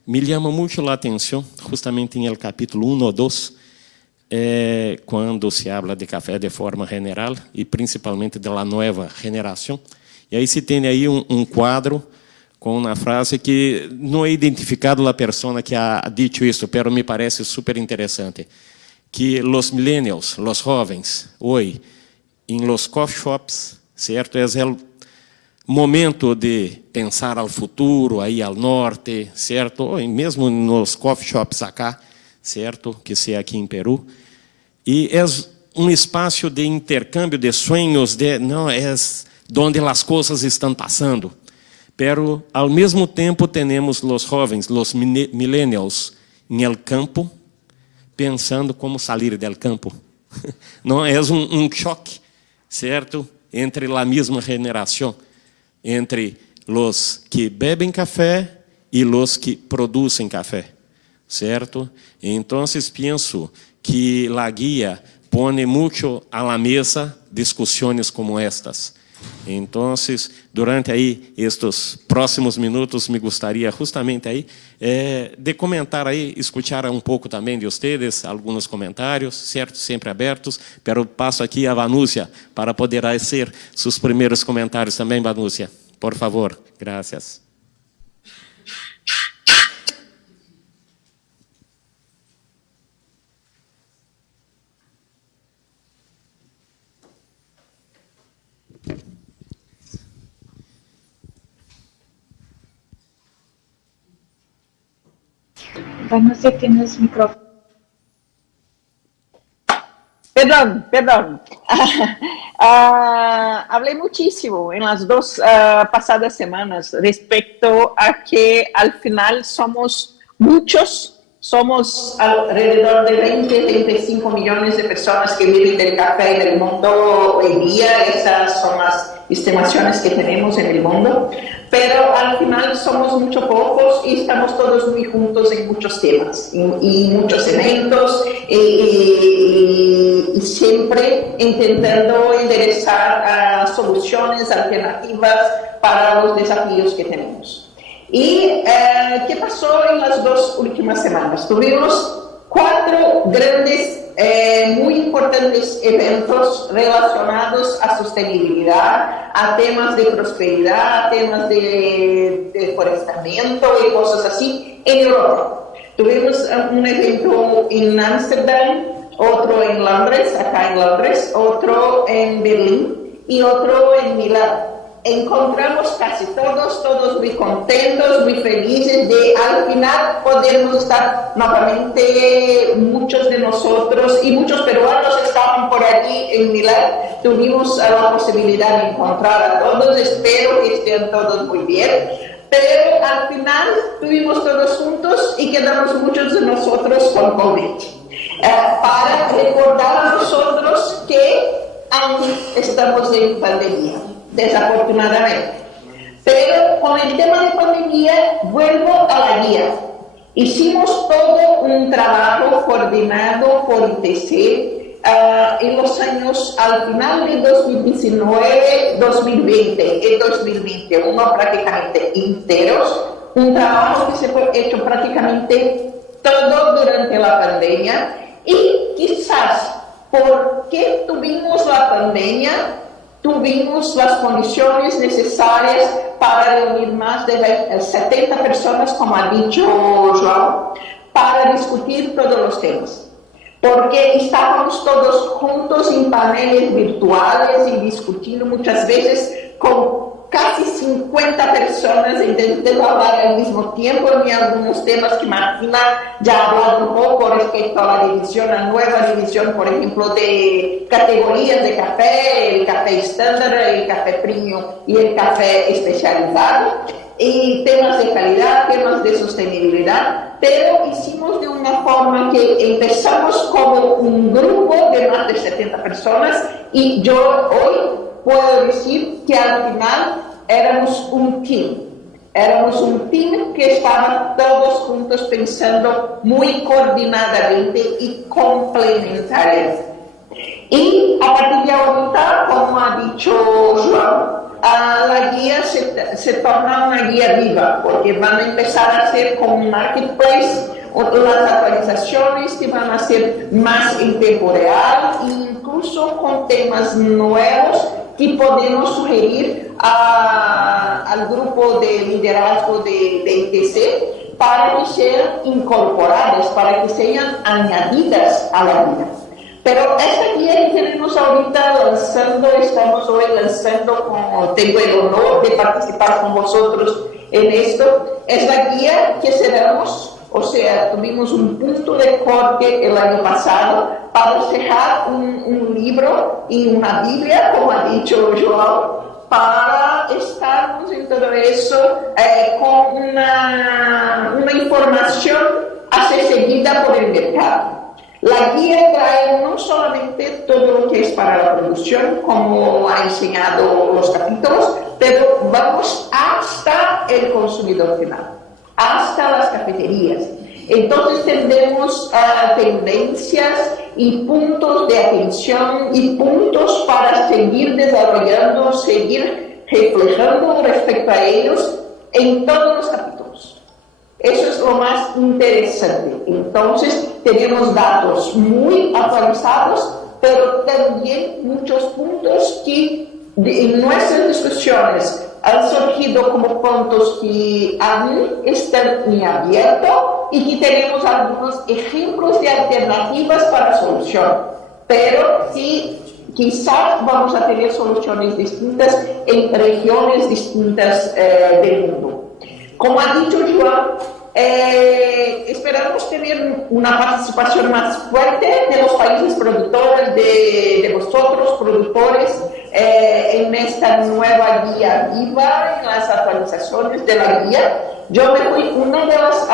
Me chama muito a atenção, justamente em el capítulo 1 ou 2, quando se habla de café de forma geral e principalmente da nova geração. E aí se tem aí um quadro com uma frase que não é identificado a pessoa que ha dito isso, mas me parece super interessante, que os millennials, os jovens, hoje, em los coffee shops, certo, é o momento de pensar ao futuro, aí ao norte, certo, ou mesmo nos coffee shops acá, certo, que se aqui em Peru, e é um espaço de intercâmbio de sonhos, não é onde as coisas estão passando. Pero, ao mesmo tempo, temos os jovens, os millennials, em el campo, pensando como sair del campo. Não é choque, certo? Entre a mesma geração, entre os que bebem café e os que produzem café, certo? Então, penso que a guia põe muito à la mesa discussões como estas. Então, durante aí estes próximos minutos, me gostaria justamente aí de comentar aí, escutar um pouco também de vocês, alguns comentários, certo? Sempre abertos. Pero passo aqui a Vanúcia para poder fazer seus primeiros comentários também, Vanúcia. Por favor, graças. Vanúcia, tienes micrófono. Perdón. Hablé muchísimo en las dos pasadas semanas respecto a que al final somos muchos, somos alrededor de 20-25 millones de personas que viven del café en el mundo hoy día. Esas son las estimaciones que tenemos en el mundo. Pero al final somos mucho pocos y estamos todos muy juntos en muchos temas y muchos eventos y siempre intentando enderezar soluciones alternativas para los desafíos que tenemos. ¿Y qué pasó en las dos últimas semanas? Tuvimos 4 grandes, muy importantes eventos relacionados a sostenibilidad, a temas de prosperidad, a temas de deforestamiento y cosas así en Europa. Tuvimos un evento en Ámsterdam, otro en Londres, acá en Londres, otro en Berlín y otro en Milán. Encontramos casi todos muy contentos, muy felices de al final podernos estar nuevamente, muchos de nosotros y muchos peruanos estaban por allí en Milán, tuvimos la posibilidad de encontrar a todos, espero que estén todos muy bien, pero al final estuvimos todos juntos y quedamos muchos de nosotros con COVID, para recordar a nosotros que aún estamos en pandemia. Desafortunadamente. Pero con el tema de pandemia, vuelvo a la guía. Hicimos todo un trabajo coordinado por ITC en los años, al final de 2019, 2020 y 2021 prácticamente enteros, un trabajo que se fue hecho prácticamente todo durante la pandemia y quizás porque tuvimos la pandemia, tuvimos las condiciones necesarias para reunir más de 70 personas, como ha dicho João, para discutir todos los temas. Porque estábamos todos juntos en paneles virtuales y discutiendo muchas veces con casi 50 personas intentando hablar al mismo tiempo en algunos temas que Martina ya ha hablado un poco respecto a la división, la nueva división, por ejemplo, de categorías de café, el café estándar, el café premium y el café especializado, y temas de calidad, temas de sostenibilidad, pero hicimos de una forma que empezamos como un grupo de más de 70 personas y yo hoy puedo decir que al final éramos un team. Éramos un team que estaba todos juntos pensando muy coordinadamente y complementariamente. Y a partir de ahorita, como ha dicho João, la guía se torna una guía viva, porque van a empezar a ser como un marketplace, las actualizaciones que van a ser más en tiempo real, incluso con temas nuevos que podemos sugerir al grupo de liderazgo de ITC para que sean incorporadas, para que sean añadidas a la guía. Pero esta guía que tenemos ahorita lanzando, estamos hoy lanzando, como tengo el honor de participar con vosotros en esto, es la guía que cerramos, o sea, tuvimos un punto de corte el año pasado para cerrar un libro y una Biblia, como ha dicho João, para estarmos en todo eso con una información a ser seguida por el mercado. La guía trae no solamente todo lo que es para la producción, como ha enseñado los capítulos, pero vamos hasta el consumidor final, hasta las cafeterías. Entonces tendremos tendencias y puntos de atención y puntos para seguir desarrollando, seguir reflejando respecto a ellos en todos los capítulos. Eso es lo más interesante. Entonces, tenemos datos muy actualizados, pero también muchos puntos que en nuestras discusiones han surgido como puntos que aún están en abierto y que tenemos algunos ejemplos de alternativas para solución. Pero sí, quizás vamos a tener soluciones distintas en regiones distintas del mundo. Como ha dicho João, esperamos tener una participación más fuerte de los países productores, de vosotros, productores, en esta nueva guía viva, en las actualizaciones de la guía. Yo me fui una de las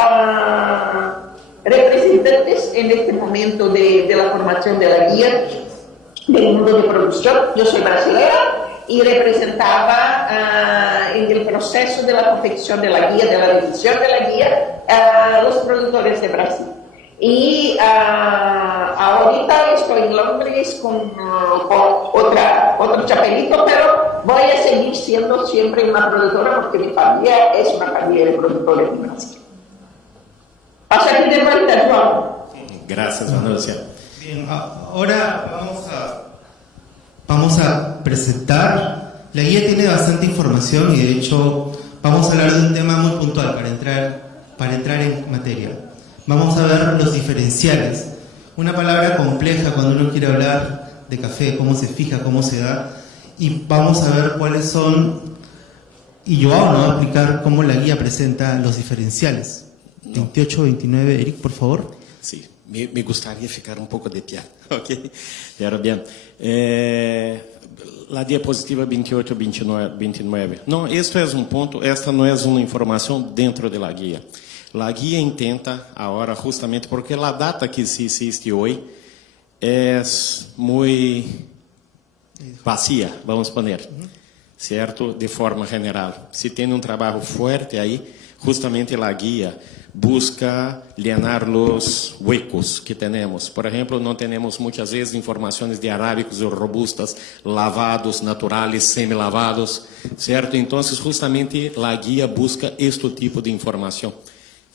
representantes en este momento de la formación de la guía del mundo de producción. Yo soy brasileña y representaba en el proceso de la confección de la guía, de la revisión de la guía, a los productores de Brasil. Y ahorita estoy en Londres con otro chapelito, pero voy a seguir siendo siempre una productora porque mi familia es una familia de productores de Brasil. Paso aquí de vuelta, João. Gracias, Manucia. Bien, ahora vamos a presentar. La guía tiene bastante información y de hecho vamos a hablar de un tema muy puntual para entrar en materia. Vamos a ver los diferenciales. Una palabra compleja cuando uno quiere hablar de café, cómo se fija, cómo se da. Y vamos a ver cuáles son, y João nos va a explicar cómo la guía presenta los diferenciales. 28, 29, Eric, por favor. Sí, me gustaría ficar un poco de pie, ¿ok? Pero bien. La diapositiva 28, 29. No, esto es un punto, esta no es una información dentro de la guía. La guía intenta ahora, justamente porque la data que se existe hoy es muy vacía, vamos a poner, ¿cierto? De forma general. Se tiene un trabajo fuerte ahí, justamente la guía busca llenar los huecos que tenemos. Por ejemplo, no tenemos muchas veces informaciones de arábicos o robustas lavados, naturales, semilavados, ¿cierto? Entonces, justamente la guía busca este tipo de información.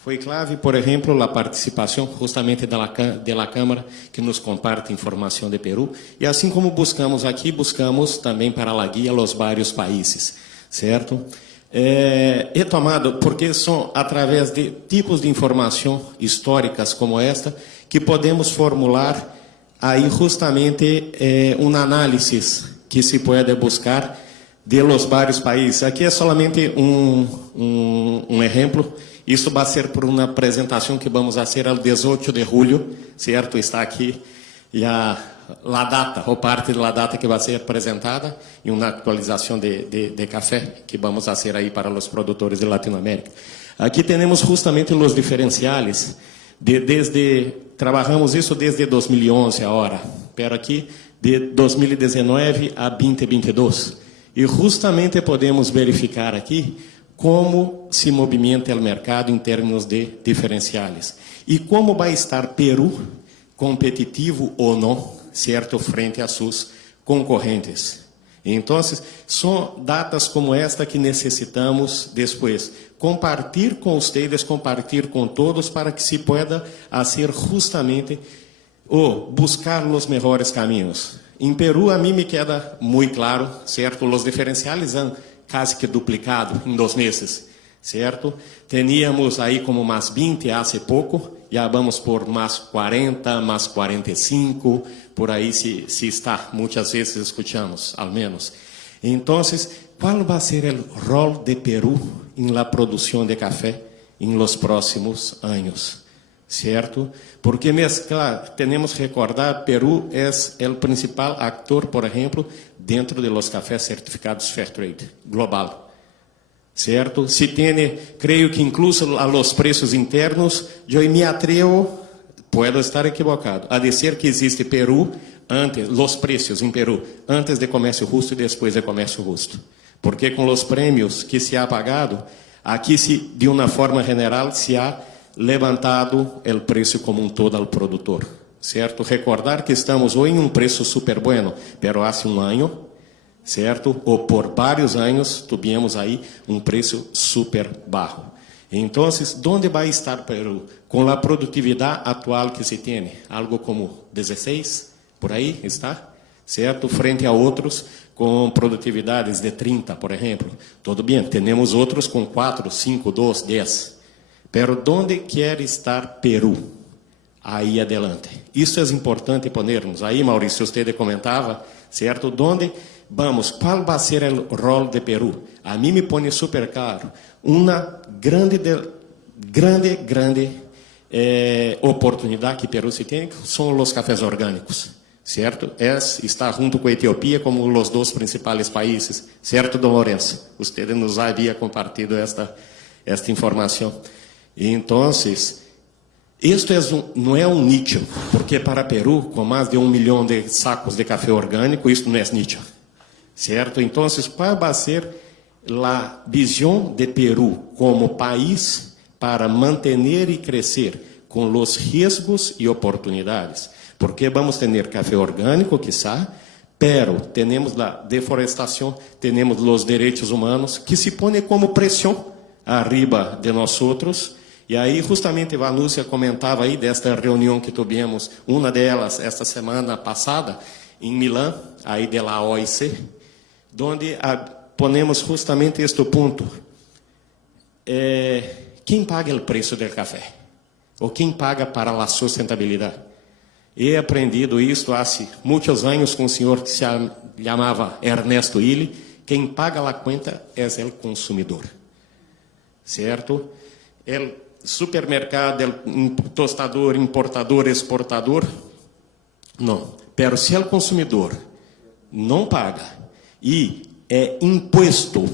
Foi clave, por exemplo, a participação justamente da Câmara, que nos comparte informação de Peru. E assim como buscamos aqui, buscamos também para a guia os vários países, certo? É tomado porque são através de tipos de informação históricas como esta que podemos formular aí justamente análise que se pode buscar de los vários países. Aqui é solamente um exemplo. Isso vai ser por uma apresentação que vamos fazer ao 18 de julho, certo? Está aqui já a data, ou parte da data que vai ser apresentada, e uma atualização de café que vamos fazer aí para os produtores de Latinoamérica. Aqui temos justamente os diferenciais, trabalhamos isso desde 2011 agora, pero aqui de 2019 a 2022. E justamente podemos verificar aqui como se movimenta o mercado em termos de diferenciais. E como vai estar Peru, competitivo ou não, certo, frente a seus concorrentes. Então, são datas como esta que necessitamos depois compartilhar com vocês, compartilhar com todos, para que se pueda fazer justamente buscar os melhores caminhos. Em Peru, a mim me queda muito claro, certo, os diferenciais han quase que duplicado em 2 meses, certo? Teníamos aí como mais 20 há pouco, já vamos por mais 40, mais 45, por aí se está, muitas vezes escutamos, ao menos. Então, qual vai ser o rol de Peru em la produção de café em los próximos anos? Certo? Porque temos que recordar, Peru é o principal actor, por exemplo, dentro de los cafés certificados Fairtrade global. Certo? Se tem, creio que incluso a los preços internos, eu me atrevo, posso estar equivocado, a dizer que existe Peru antes, los preços em Peru, antes de comércio justo e depois de comércio justo. Porque com os prêmios que se ha pagado, aqui de uma forma geral se ha levantado o preço como todo ao produtor, certo? Recordar que estamos hoje em preço super bueno, pero há ano, certo? Ou por vários anos, tivemos aí preço super baixo. Então, onde vai estar Peru? Com a produtividade atual que se tem, algo como 16, por aí está, certo? Frente a outros com produtividades de 30, por exemplo. Tudo bem, temos outros com 4, 5, 2, 10. Pero onde quer estar Peru? Aí adelante. Isso é importante ponermos. Aí, Maurício, você comentava, certo? Onde vamos? Qual vai ser o rol de Peru? A mim me põe super claro. Uma grande oportunidade que Peru se tem são os cafés orgânicos, certo? Está junto com a Etiópia como os 2 principais países, certo, Dom Lourenço? Você nos havia compartilhado esta informação. Então, isto não é nicho, porque para Peru, com mais de 1 milhão de sacos de café orgânico, isto não é nicho, certo? Então, qual vai ser a visão de Peru como país para manter e crescer com os riscos e oportunidades? Porque vamos ter café orgânico, quizá, pero temos a deforestação, temos os direitos humanos, que se põe como pressão arriba de nós outros. E aí, justamente, a Lúcia comentava aí desta reunião que tivemos, uma delas, esta semana passada, em Milão, aí da OIC, onde ponemos justamente este ponto. Quem paga o preço do café? Ou quem paga para a sustentabilidade? He aprendido isto há muitos anos com um senhor que se chamava Ernesto Illy. Quem paga a conta é o consumidor. Certo? O supermercado, o tostador, importador, exportador, não. Pero se o consumidor não paga e é imposto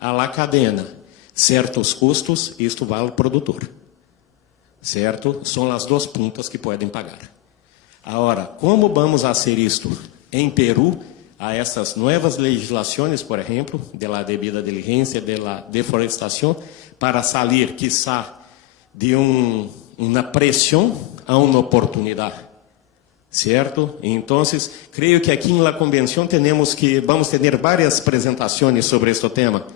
à cadena certos custos, isto vai ao produtor. Certo? São as 2 pontas que podem pagar. Agora, como vamos fazer isto em Peru? A essas novas legislações, por exemplo, de la devida diligência, de la deforestação, para sair, quizá, de uma pressão a uma oportunidade, certo? Então, creio que aqui na convenção vamos ter várias apresentações sobre este tema,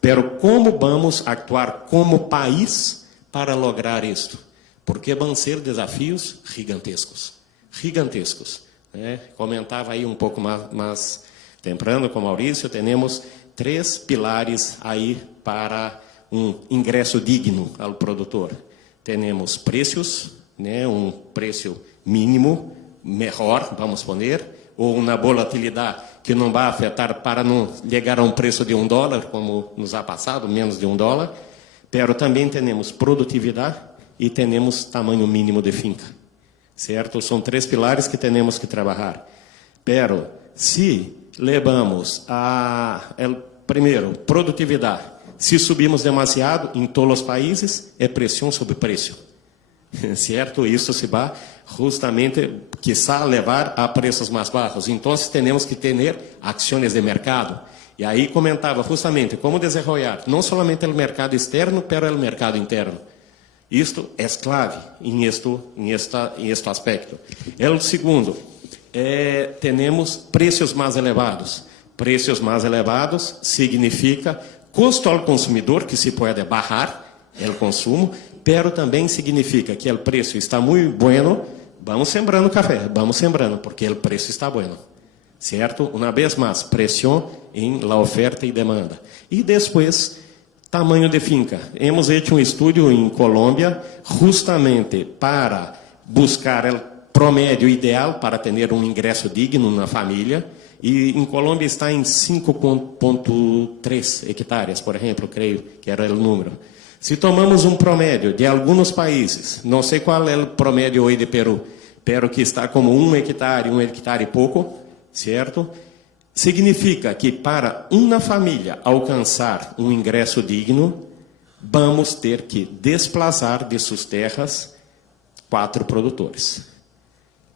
pero como vamos actuar como país para lograr isto? Porque vão ser desafios gigantescos. Gigantescos. Né? Comentava aí um pouco mais temprano com o Maurício, temos 3 pilares aí para um ingresso digno ao produtor. Temos preços, né, um preço mínimo, melhor, vamos poner, ou uma volatilidade que não vai afetar para não chegar a um preço de $1, como nos ha passado, menos de $1, pero também temos produtividade e temos tamanho mínimo de finca, certo? São 3 pilares que temos que trabalhar. Pero, se levamos primeiro, produtividade, se subimos demasiado em todos os países, é pressão sobre preço, certo? Isso se vai justamente, quizá, levar a preços mais baixos. Então, temos que ter ações de mercado. E aí comentava justamente como desenvolver não somente o mercado externo, mas o mercado interno. Isto é clave em este aspecto. O segundo, temos preços mais elevados. Preços mais elevados significa custo ao consumidor, que se pode bajar o consumo, pero também significa que o preço está muito bueno, vamos sembrando café, vamos sembrando, porque o preço está bueno. Certo? Uma vez mais, pressão em la oferta e demanda. E depois, tamanho de finca. Hemos feito um estudo em Colômbia, justamente para buscar o promédio ideal para ter um ingresso digno na família. E em Colômbia está em 5,3 hectares, por exemplo, creio que era o número. Se tomamos um promédio de alguns países, não sei qual é o promédio hoje de Peru, pero que está como 1 hectare e pouco, certo? Significa que para uma família alcançar um ingresso digno, vamos ter que desplazar de suas terras 4 produtores.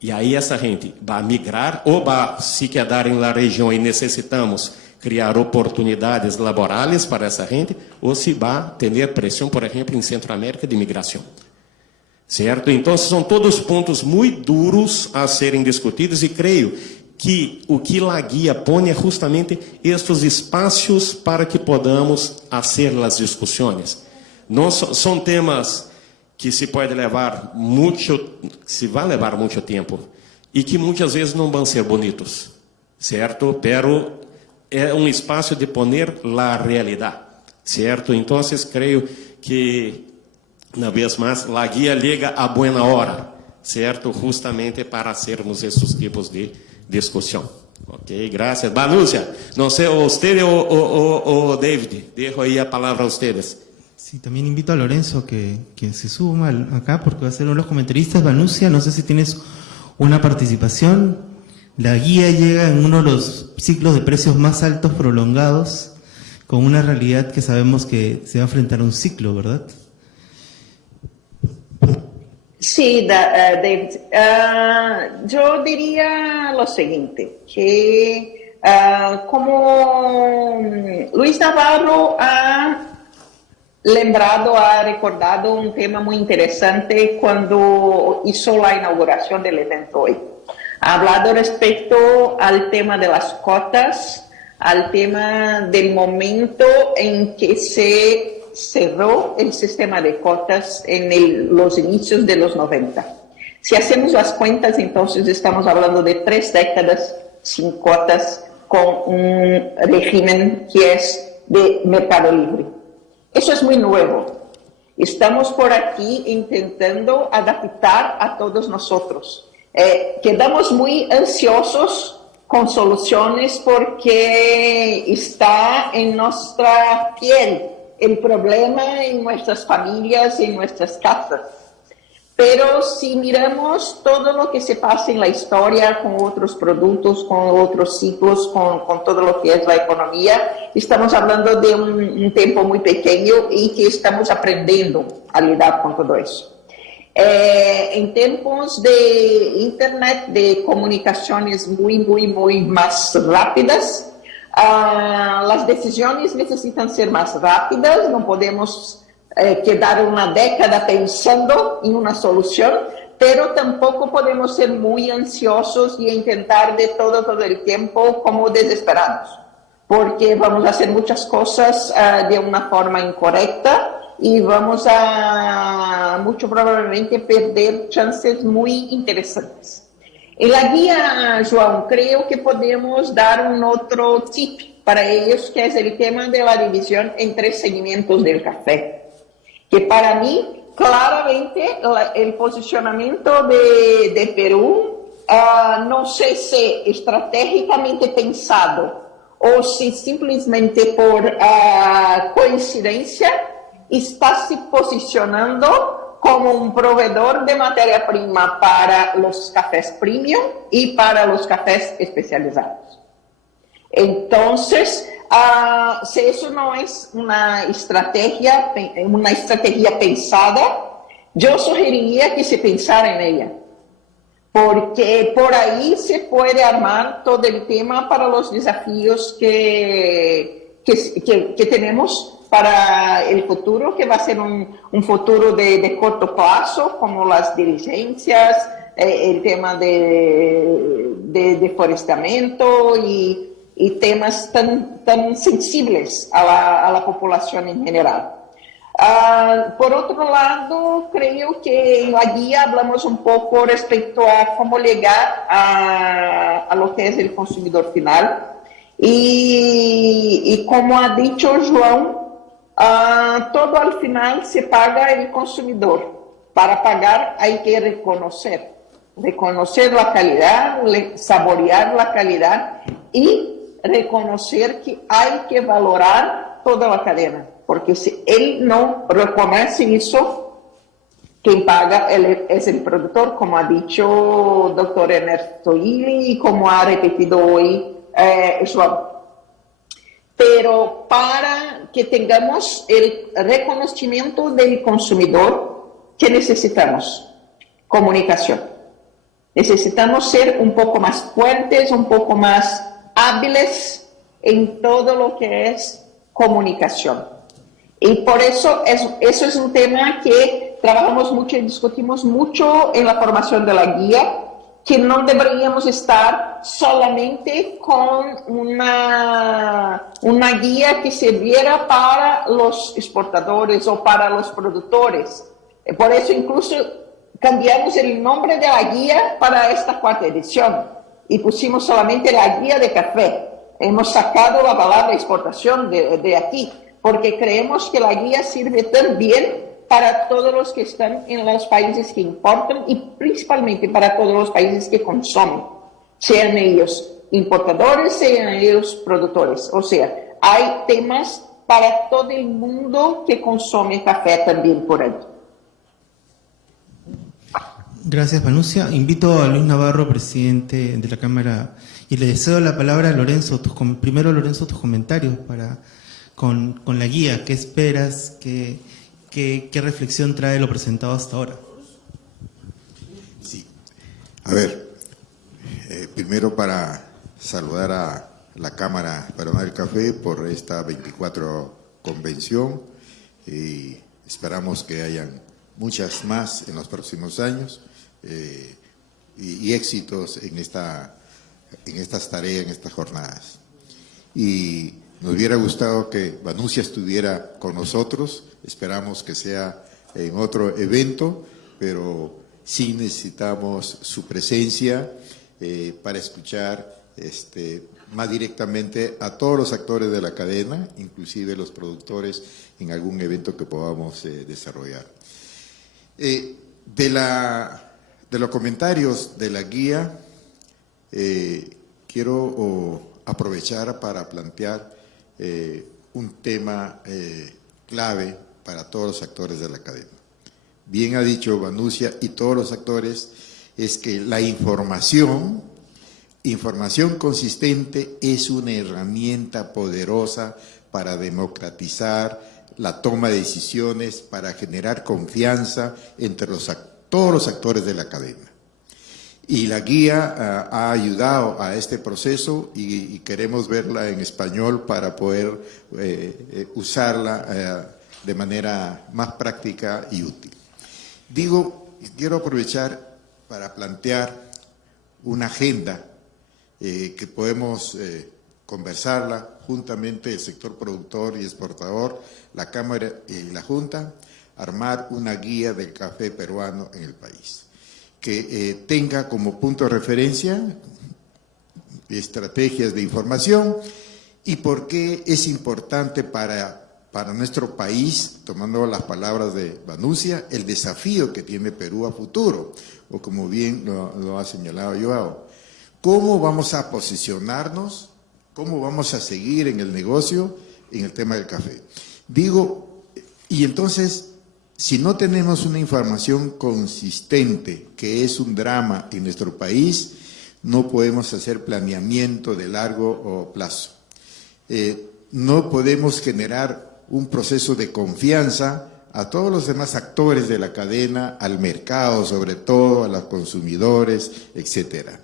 E aí essa gente vai migrar ou vai se quedar na região e necessitamos criar oportunidades laborais para essa gente, ou se vai ter pressão, por exemplo, em Centro-América de migração. Certo? Então, são todos pontos muito duros a serem discutidos e creio que o que a guia põe é justamente estes espaços para que podamos fazer as discussões. Não são temas que se pode levar se vai levar muito tempo e que muitas vezes não vão ser bonitos, certo? Pero é um espaço de poner a realidade, certo? Então, creio que uma vez mais a guia liga a boa hora, certo? Justamente para sermos esses tipos de discussão. Ok, graças. Vanúcia, não sei, usted ou David, dejo aí a palavra a ustedes. Sí, también invito a Lorenzo que se suma acá porque va a ser uno de los comentaristas. Vanúcia, no sé si tienes una participación. La guía llega en uno de los ciclos de precios más altos prolongados, con una realidad que sabemos que se va a enfrentar a un ciclo, ¿verdad? Sí, David. Yo diría lo siguiente, que como Luis Navarro ha recordado un tema muy interesante cuando hizo la inauguración del evento hoy. Ha hablado respecto al tema de las cotas, al tema del momento en que se cerró el sistema de cotas en los inicios de los 90. Si hacemos las cuentas, entonces estamos hablando de 3 décadas sin cotas con un régimen que es de mercado libre. Eso es muy nuevo. Estamos por aquí intentando adaptar a todos nosotros. Quedamos muy ansiosos con soluciones porque está en nuestra piel el problema en nuestras familias, en nuestras casas. Pero si miramos todo lo que se pasa en la historia con otros productos, con otros ciclos, con todo lo que es la economía, estamos hablando de un tiempo muy pequeño y que estamos aprendiendo a lidiar con todo eso. En tiempos de Internet, de comunicaciones muy más rápidas, las decisiones necesitan ser más rápidas, no podemos quedar una década pensando en una solución, pero tampoco podemos ser muy ansiosos y intentar de todo el tiempo como desesperados, porque vamos a hacer muchas cosas de una forma incorrecta y vamos a, mucho probablemente, perder chances muy interesantes. En la guía, João, creo que podemos dar un otro tip para ellos, que es el tema de la división en 3 segmentos del café, que para mí, claramente, el posicionamiento de Perú, no sé si estratégicamente pensado o si simplesmente por coincidencia, está se posicionando como un proveedor de materia prima para los cafés premium y para los cafés especializados. Entonces, si eso no es una estrategia pensada, yo sugeriría que se pensara en ella, porque por ahí se puede armar todo el tema para los desafíos que tenemos para el futuro, que va a ser un futuro de corto plazo, como las diligencias, el tema de deforestamiento y temas tan sensibles a la población en general. Por otro lado, creo que en la guía hablamos un poco respecto a cómo llegar a lo que es el consumidor final. Y como ha dicho João, todo al final se paga el consumidor. Para pagar hay que reconocer la calidad, saborear la calidad y reconocer que hay que valorar toda la cadena. Porque si él no reconoce eso, quien paga es el productor, como ha dicho el doctor Ernesto Illy y como ha repetido hoy João. Pero para que tengamos el reconocimiento del consumidor, ¿qué necesitamos? Comunicación. Necesitamos ser un poco más fuertes, un poco más hábiles en todo lo que es comunicación. Y por eso eso es un tema que trabajamos mucho y discutimos mucho en la formación de la guía, que no deberíamos estar solamente con una guía que sirviera para los exportadores o para los productores. Por eso incluso cambiamos el nombre de la guía para esta 4ª edición y pusimos solamente la guía de café. Hemos sacado la palabra exportación de aquí, porque creemos que la guía sirve también para todos los que están en los países que importan y principalmente para todos los países que consumen, sean ellos importadores, sean ellos productores. O sea, hay temas para todo el mundo que consume café también por ahí. Gracias, Vanusia. Invito a Luis Navarro, presidente de la Cámara, y le cedo la palabra a Lorenzo. Primero, Lorenzo, tus comentarios con la guía. ¿Qué esperas? ¿Qué reflexión trae lo presentado hasta ahora? Sí. A ver, primero para saludar a la Cámara Peruana del Café por esta 24 convención y esperamos que hayan muchas más en los próximos años y éxitos en estas tareas, en estas jornadas. Y nos hubiera gustado que Vanusia estuviera con nosotros, esperamos que sea en otro evento, pero sí necesitamos su presencia para escuchar más directamente a todos los actores de la cadena, inclusive los productores, en algún evento que podamos desarrollar. De los comentarios de la guía, quiero aprovechar para plantear un tema clave para todos los actores de la cadena. Bien ha dicho Vanusia y todos los actores, es que la información consistente es una herramienta poderosa para democratizar la toma de decisiones, para generar confianza entre todos los actores de la cadena. Y la guía ha ayudado a este proceso y queremos verla en español para poder usarla de manera más práctica y útil. Quiero aprovechar para plantear una agenda que podemos conversarla juntamente el sector productor y exportador, la Cámara y la Junta, armar una guía del café peruano en el país, que tenga como punto de referencia estrategias de información y por qué es importante para nuestro país, tomando las palabras de Manucia, el desafío que tiene Perú a futuro, o como bien lo ha señalado Joao. ¿Cómo vamos a posicionarnos? ¿Cómo vamos a seguir en el negocio en el tema del café? Digo, y entonces, si no tenemos una información consistente, que es un drama en nuestro país, no podemos hacer planeamiento de largo plazo. No podemos generar un proceso de confianza a todos los demás actores de la cadena, al mercado sobre todo, a los consumidores, etcétera.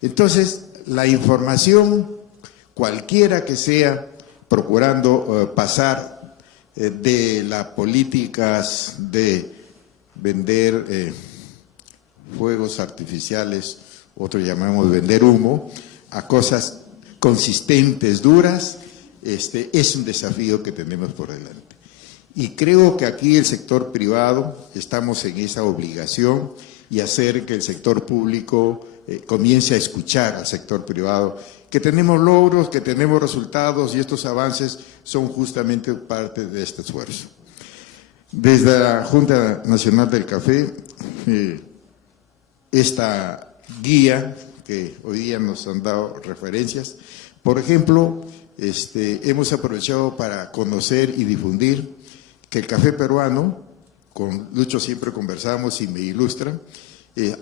Entonces, la información, cualquiera que sea, procurando pasar de las políticas de vender fuegos artificiales, otros llamamos vender humo, a cosas consistentes, duras, es un desafío que tenemos por delante. Y creo que aquí el sector privado estamos en esa obligación y hacer que el sector público comience a escuchar al sector privado, que tenemos logros, que tenemos resultados y estos avances son justamente parte de este esfuerzo. Desde la Junta Nacional del Café, esta guía que hoy día nos han dado referencias, por ejemplo, hemos aprovechado para conocer y difundir que el café peruano, con Lucho siempre conversamos y me ilustra,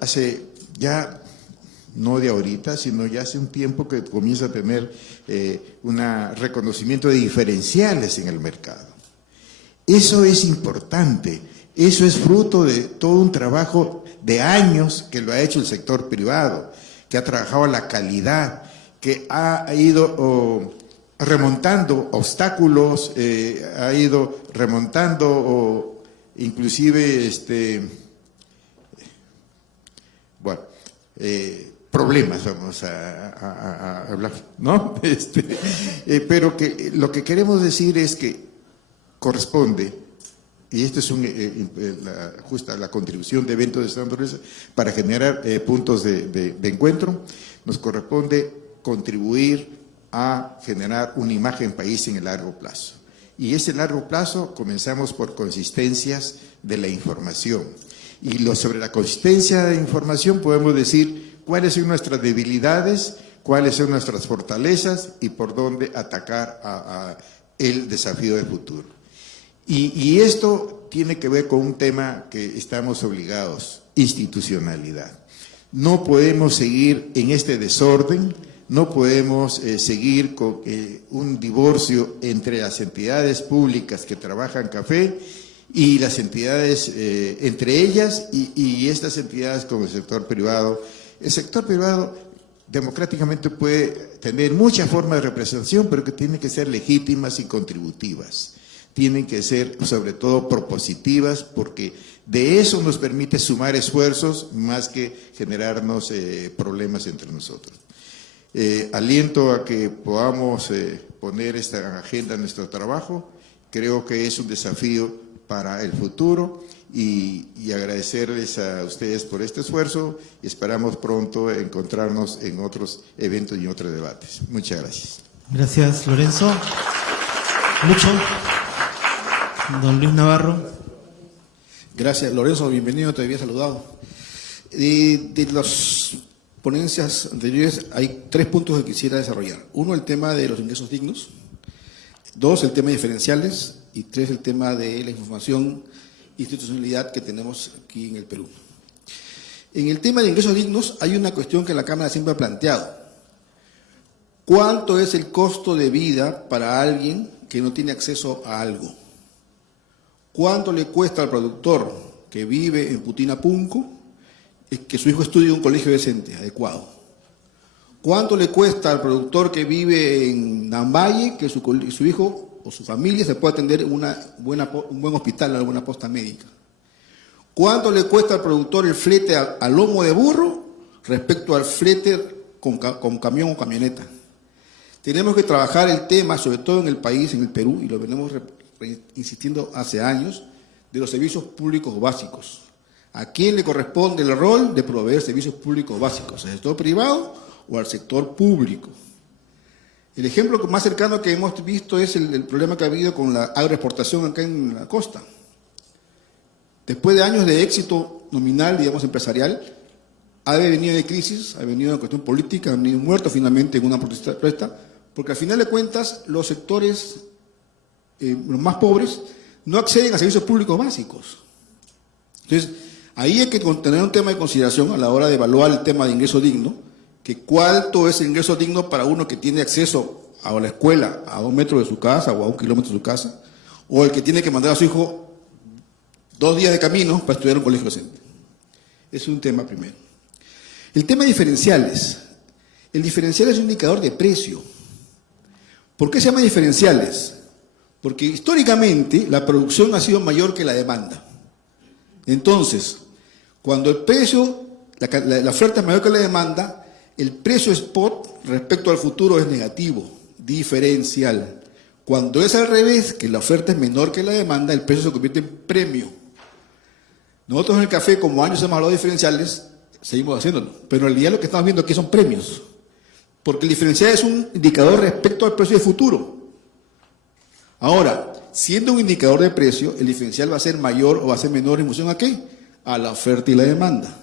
hace ya, no de ahorita, sino ya hace un tiempo que comienza a tener un reconocimiento de diferenciales en el mercado. Eso es importante, eso es fruto de todo un trabajo de años que lo ha hecho el sector privado, que ha trabajado la calidad, que ha ido remontando obstáculos, ha ido remontando inclusive problemas, vamos a hablar, ¿no? Pero que lo que queremos decir es que corresponde, y esto es justa la contribución de eventos de esta naturaleza para generar puntos de encuentro, nos corresponde contribuir a generar una imagen país en el largo plazo. Y ese largo plazo comenzamos por consistencias de la información. Y sobre la consistencia de información podemos decir cuáles son nuestras debilidades, cuáles son nuestras fortalezas y por dónde atacar el desafío del futuro. Y esto tiene que ver con un tema que estamos obligados, institucionalidad. No podemos seguir en este desorden, no podemos seguir con un divorcio entre las entidades públicas que trabajan café y las entidades, entre ellas y estas entidades como el sector privado. El sector privado democráticamente puede tener muchas formas de representación, pero que tienen que ser legítimas y contributivas. Tienen que ser sobre todo propositivas, porque de eso nos permite sumar esfuerzos más que generarnos problemas entre nosotros. Aliento a que podamos poner esta agenda en nuestro trabajo. Creo que es un desafío para el futuro y agradecerles a ustedes por este esfuerzo y esperamos pronto encontrarnos en otros eventos y otros debates. Muchas gracias. Gracias, Lorenzo. Lucho. Don Luis Navarro. Gracias, Lorenzo, bienvenido, te había saludado. De las ponencias anteriores hay 3 puntos que quisiera desarrollar. 1, el tema de los ingresos dignos. 2, el tema de diferenciales. Y 3, el tema de la información e institucionalidad que tenemos aquí en el Perú. En el tema de ingresos dignos hay una cuestión que la Cámara siempre ha planteado. ¿Cuánto es el costo de vida para alguien que no tiene acceso a algo? ¿Cuánto le cuesta al productor que vive en Putinapunco que su hijo estudie en un colegio decente, adecuado? ¿Cuánto le cuesta al productor que vive en Nambaye que su hijo o su familia se pueda atender en un buen hospital, en alguna posta médica? ¿Cuánto le cuesta al productor el flete a lomo de burro respecto al flete con camión o camioneta? Tenemos que trabajar el tema, sobre todo en el país, en el Perú, y lo venimos insistiendo hace años, de los servicios públicos básicos. ¿A quién le corresponde el rol de proveer servicios públicos básicos? ¿Al sector privado o al sector público? El ejemplo más cercano que hemos visto es el problema que ha habido con la agroexportación acá en la costa. Después de años de éxito nominal, digamos, empresarial, ha venido de crisis, ha venido de cuestión política, ha venido muerto finalmente en una protesta, porque al final de cuentas los sectores los más pobres no acceden a servicios públicos básicos. Entonces, ahí hay que tener un tema de consideración a la hora de evaluar el tema de ingreso digno, que cuánto es el ingreso digno para uno que tiene acceso a la escuela a 2 metros de su casa o a 1 kilómetro de su casa, o el que tiene que mandar a su hijo 2 días de camino para estudiar en un colegio docente. Es un tema primero. El tema de diferenciales. El diferencial es un indicador de precio. ¿Por qué se llama diferenciales? Porque históricamente la producción ha sido mayor que la demanda. Entonces, cuando el precio, la oferta es mayor que la demanda, el precio spot respecto al futuro es negativo, diferencial. Cuando es al revés, que la oferta es menor que la demanda, el precio se convierte en premio. Nosotros en el café, como años hemos hablado de diferenciales, seguimos haciéndolo. Pero en realidad lo que estamos viendo aquí son premios. Porque el diferencial es un indicador respecto al precio de futuro. Ahora, siendo un indicador de precio, el diferencial va a ser mayor o va a ser menor en función a qué? A la oferta y la demanda.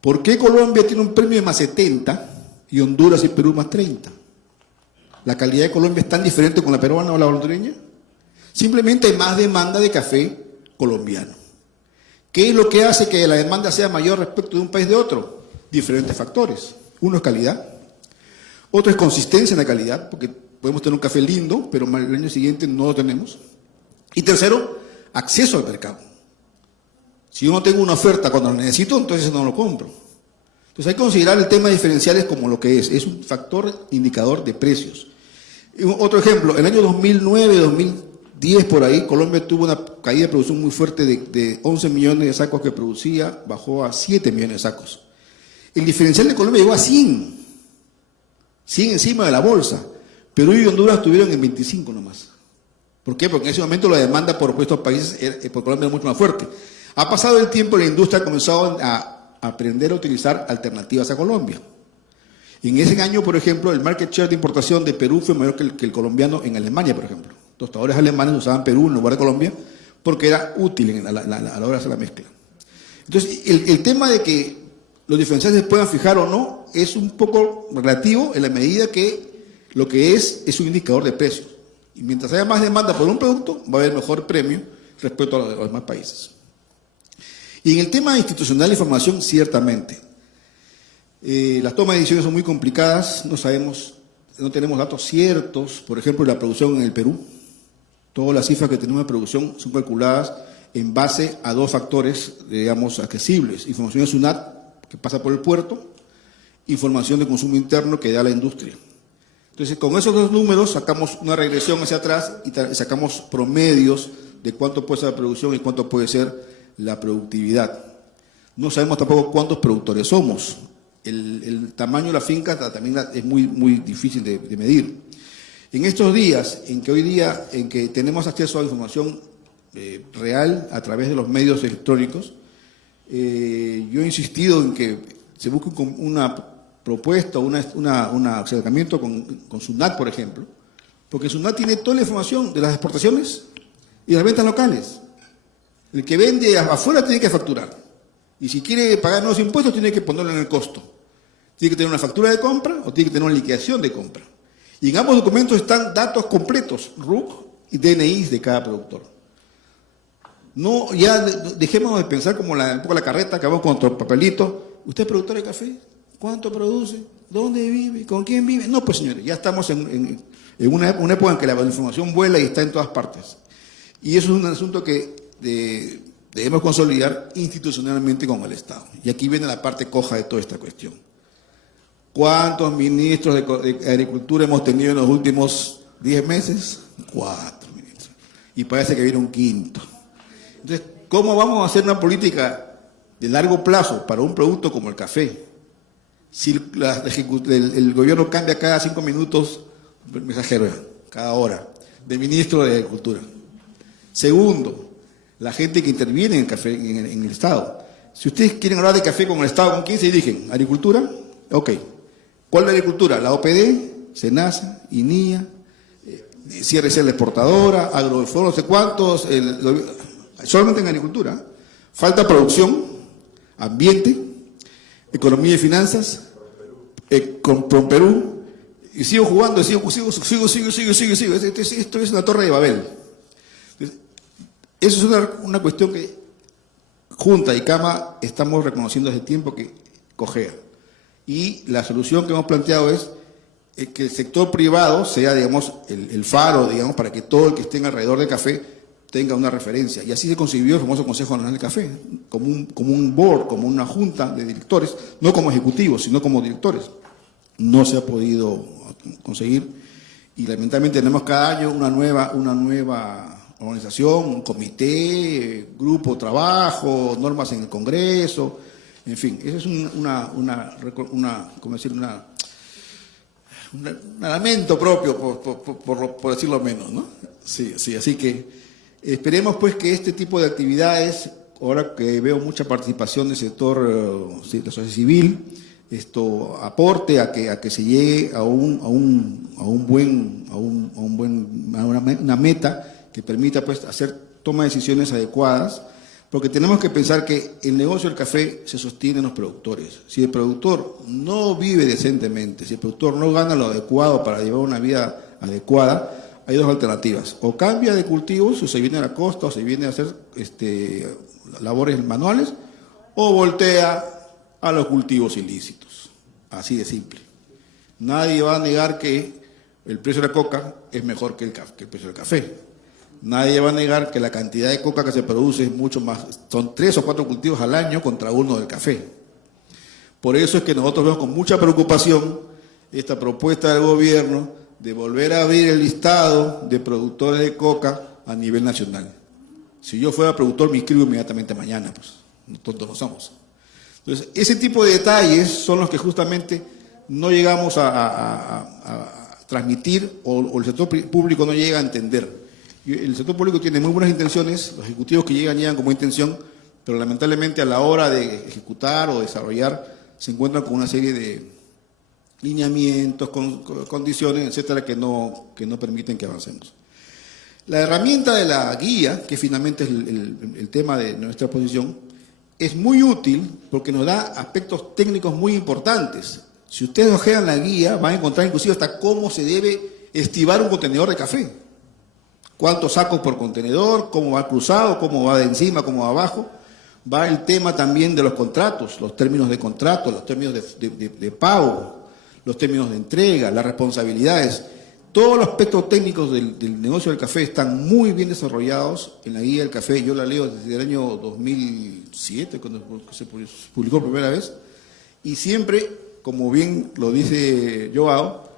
¿Por qué Colombia tiene un premio de más 70 y Honduras y Perú más 30? ¿La calidad de Colombia es tan diferente con la peruana o la hondureña? Simplemente hay más demanda de café colombiano. ¿Qué es lo que hace que la demanda sea mayor respecto de un país de otro? Diferentes factores. Uno es calidad, otro es consistencia en la calidad, porque podemos tener un café lindo, pero el año siguiente no lo tenemos. Y tercero, acceso al mercado. Si yo no tengo una oferta cuando lo necesito, entonces no lo compro. Entonces hay que considerar el tema de diferenciales como lo que es un factor indicador de precios. Y otro ejemplo, el año 2009, 2010 por ahí, Colombia tuvo una caída de producción muy fuerte de 11 millones de sacos que producía, bajó a 7 millones de sacos. El diferencial de Colombia llegó a 100 encima de la bolsa. Perú y Honduras estuvieron en 25 nomás. ¿Por qué? Porque en ese momento la demanda por estos países, por Colombia, era mucho más fuerte. Ha pasado el tiempo y la industria ha comenzado a aprender a utilizar alternativas a Colombia. En ese año, por ejemplo, el market share de importación de Perú fue mayor que el colombiano en Alemania, por ejemplo. Tostadores alemanes usaban Perú en lugar de Colombia porque era útil a la hora de hacer la mezcla. Entonces, el tema de que los diferenciales se puedan fijar o no es un poco relativo en la medida que lo que es un indicador de precios. Y mientras haya más demanda por un producto, va a haber mejor premio respecto a los demás países. Y en el tema institucional de información, ciertamente. Las tomas de decisiones son muy complicadas, no tenemos datos ciertos, por ejemplo, de la producción en el Perú. Todas las cifras que tenemos de producción son calculadas en base a 2 factores, digamos, accesibles. Información de SUNAT, que pasa por el puerto, información de consumo interno que da la industria. Entonces, con esos 2 números sacamos una regresión hacia atrás y sacamos promedios de cuánto puede ser la producción y cuánto puede ser la productividad. No sabemos tampoco cuántos productores somos. El tamaño de la finca también es muy difícil de medir. En estos días, en que tenemos acceso a información real a través de los medios electrónicos, yo he insistido en que se busque una propuesta, un acercamiento con SUNAT, por ejemplo, porque SUNAT tiene toda la información de las exportaciones y de las ventas locales. El que vende afuera tiene que facturar. Y si quiere pagar nuevos impuestos, tiene que ponerlo en el costo. Tiene que tener una factura de compra o tiene que tener una liquidación de compra. Y en ambos documentos están datos completos, RUC y DNIs de cada productor. No, ya dejemos de pensar como un poco la carreta que vamos con nuestro papelito. ¿Usted es productor de café? ¿Cuánto produce? ¿Dónde vive? ¿Con quién vive? No, pues señores, ya estamos en una época en que la información vuela y está en todas partes. Y eso es un asunto que debemos consolidar institucionalmente con el Estado. Y aquí viene la parte coja de toda esta cuestión. ¿Cuántos ministros de Agricultura hemos tenido en los últimos 10 meses? 4 ministros. Y parece que viene un quinto. Entonces, ¿cómo vamos a hacer una política de largo plazo para un producto como el café? Si el gobierno cambia cada 5 minutos mensajero cada hora, de ministro de Agricultura. Segundo, la gente que interviene en el café, en el Estado. Si ustedes quieren hablar de café con el Estado, ¿con quién se dirigen? ¿Agricultura? Ok. ¿Cuál es la agricultura? La OPD, SENASA, INIA, CRC la exportadora, Agroinfor, no sé cuántos, solamente en agricultura. Falta producción, ambiente, economía y finanzas, con Perú, y sigo jugando, sigo. Esto es una torre de Babel. Eso es una cuestión que Junta y Cama estamos reconociendo hace tiempo que cojea. Y la solución que hemos planteado es que el sector privado sea, digamos, el faro, digamos, para que todo el que esté alrededor del café tenga una referencia. Y así se concibió el famoso Consejo Nacional del Café, como un board, como una junta de directores, no como ejecutivos, sino como directores. No se ha podido conseguir y lamentablemente tenemos cada año una nueva organización, un comité, grupo de trabajo, normas en el Congreso, en fin, eso es un lamento propio, por decirlo menos, ¿no? Sí, así que esperemos pues que este tipo de actividades, ahora que veo mucha participación del sector de la sociedad civil, esto aporte a que se llegue a una meta que permita pues toma de decisiones adecuadas, porque tenemos que pensar que el negocio del café se sostiene en los productores. Si el productor no vive decentemente, si el productor no gana lo adecuado para llevar una vida adecuada, hay dos alternativas: o cambia de cultivos, o se viene a la costa, o se viene a hacer labores manuales, o voltea a los cultivos ilícitos. Así de simple. Nadie va a negar que el precio de la coca es mejor que el precio del café. Nadie va a negar que la cantidad de coca que se produce es mucho más, son 3 o 4 cultivos al año contra uno del café. Por eso es que nosotros vemos con mucha preocupación esta propuesta del gobierno de volver a abrir el listado de productores de coca a nivel nacional. Si yo fuera productor me inscribo inmediatamente mañana, pues, tontos no somos. Entonces, ese tipo de detalles son los que justamente no llegamos a transmitir o el sector público no llega a entender. El sector público tiene muy buenas intenciones, los ejecutivos que llegan con buena intención, pero lamentablemente a la hora de ejecutar o desarrollar se encuentran con una serie de lineamientos, condiciones, etcétera, que no permiten que avancemos. La herramienta de la guía, que finalmente es el tema de nuestra posición, es muy útil porque nos da aspectos técnicos muy importantes. Si ustedes ojean la guía, van a encontrar inclusive hasta cómo se debe estivar un contenedor de café. Cuántos sacos por contenedor, cómo va cruzado, cómo va de encima, cómo va abajo. Va el tema también de los contratos, los términos de contrato, los términos de pago, los términos de entrega, las responsabilidades. Todos los aspectos técnicos del negocio del café están muy bien desarrollados en la guía del café. Yo la leo desde el año 2007, cuando se publicó por primera vez. Y siempre, como bien lo dice Joao,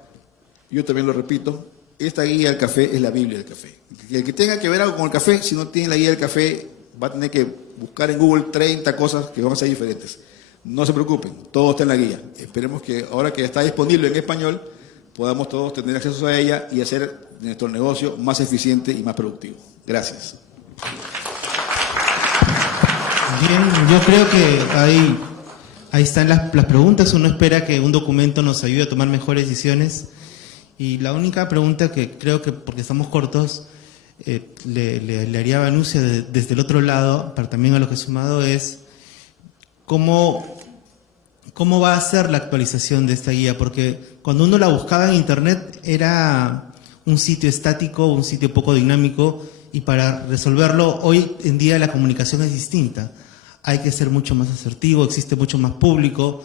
yo también lo repito, esta guía del café es la Biblia del café. El que tenga que ver algo con el café, si no tiene la guía del café, va a tener que buscar en Google 30 cosas que van a ser diferentes. No se preocupen, todo está en la guía. Esperemos que ahora que está disponible en español, podamos todos tener acceso a ella y hacer nuestro negocio más eficiente y más productivo. Gracias. Bien, yo creo que ahí están las preguntas. Uno espera que un documento nos ayude a tomar mejores decisiones. Y la única pregunta que creo que, porque estamos cortos, le haría a Vanusia desde el otro lado, pero también a lo que he sumado, es ¿cómo va a ser la actualización de esta guía? Porque cuando uno la buscaba en internet era un sitio estático, un sitio poco dinámico, y para resolverlo hoy en día la comunicación es distinta. Hay que ser mucho más asertivo, existe mucho más público.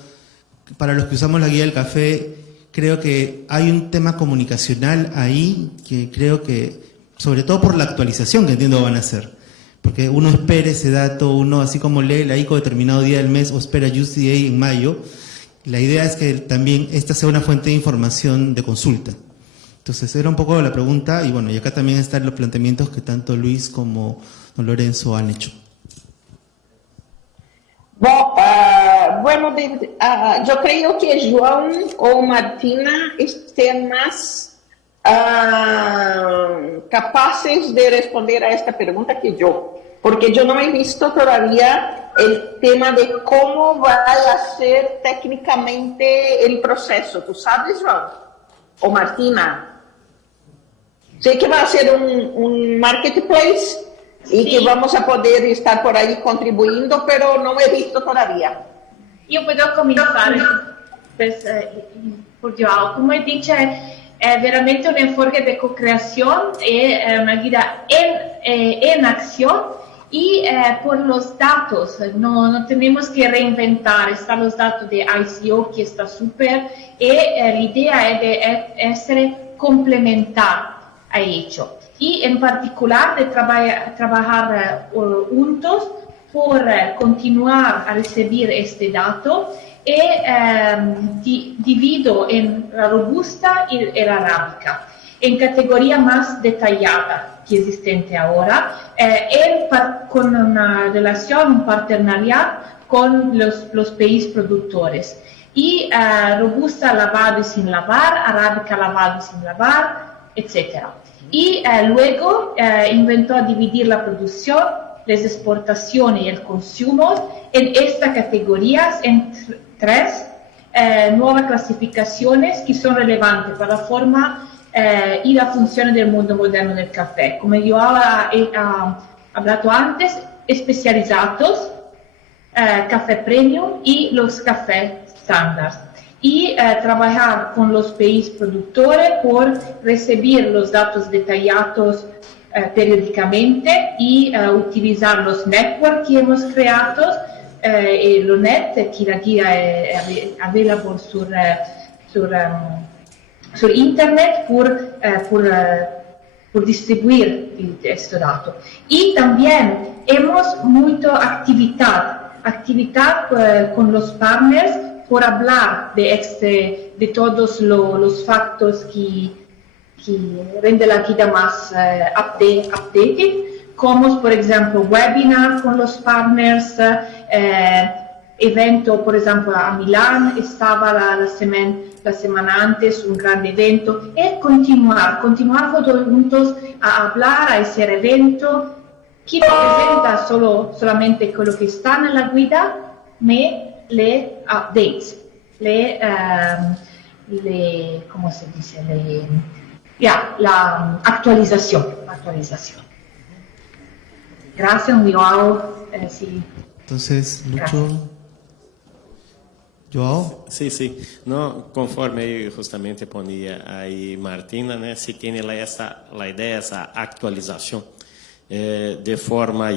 Para los que usamos la guía del café, creo que hay un tema comunicacional ahí que creo que, sobre todo por la actualización que entiendo van a hacer. Porque uno espera ese dato, uno así como lee la ICO determinado día del mes o espera USDA en mayo. La idea es que también esta sea una fuente de información de consulta. Entonces era un poco la pregunta y bueno, y acá también están los planteamientos que tanto Luis como don Lorenzo han hecho. Bom, bueno, yo creo que João ou Martina estén más capaces de responder a esta pregunta que yo, porque yo no he visto todavía el tema de cómo va a ser técnicamente el proceso. ¿Tú sabes, Ron? O Martina. Sé que va a ser un marketplace y que vamos a poder estar por ahí contribuyendo, pero no he visto todavía. Io posso cominciare, por Joao. Como he dicho, es veramente un enfoque de co-creación y una guía en acción. Y por los datos, no tenemos que reinventar, están los datos de ICO que está súper, y la idea es de complementar a ello. Y en particular de trabajar juntos por continuar a recibir este dato y divido en la robusta y la arábica, en categoría más detallada que existente ahora, con una relación, un partenariado con los países productores. Y robusta lavado y sin lavar, arábica lavado y sin lavar, etc. Y luego inventó dividir la producción, las exportaciones y el consumo en estas categorías en 3 nuevas clasificaciones que son relevantes para la forma y la función del mundo moderno del café. Como yo he hablado antes, especializados, café premium y los cafés estándar. Y trabajar con los países productores por recibir los datos detallados periódicamente y utilizar los networks que hemos creado, lo net, que la guía es available sur internet por distribuir este dato. Y también hemos mucha actividad con los partners por hablar de todos los factores que renden la vida más updated, como por ejemplo webinar con los partners, evento por ejemplo a Milán, estaba la semana antes un gran evento, y continuar todos juntos a hablar, a hacer evento que no presenta solamente con lo que está en la guida, me le updates, ¿cómo se dice? La actualización. Gracias, Joao. Sí. Entonces, Lucho. Joao? Sí. No, conforme aí justamente ponía ahí Martina, né, se tiene la idea, esa actualización, de forma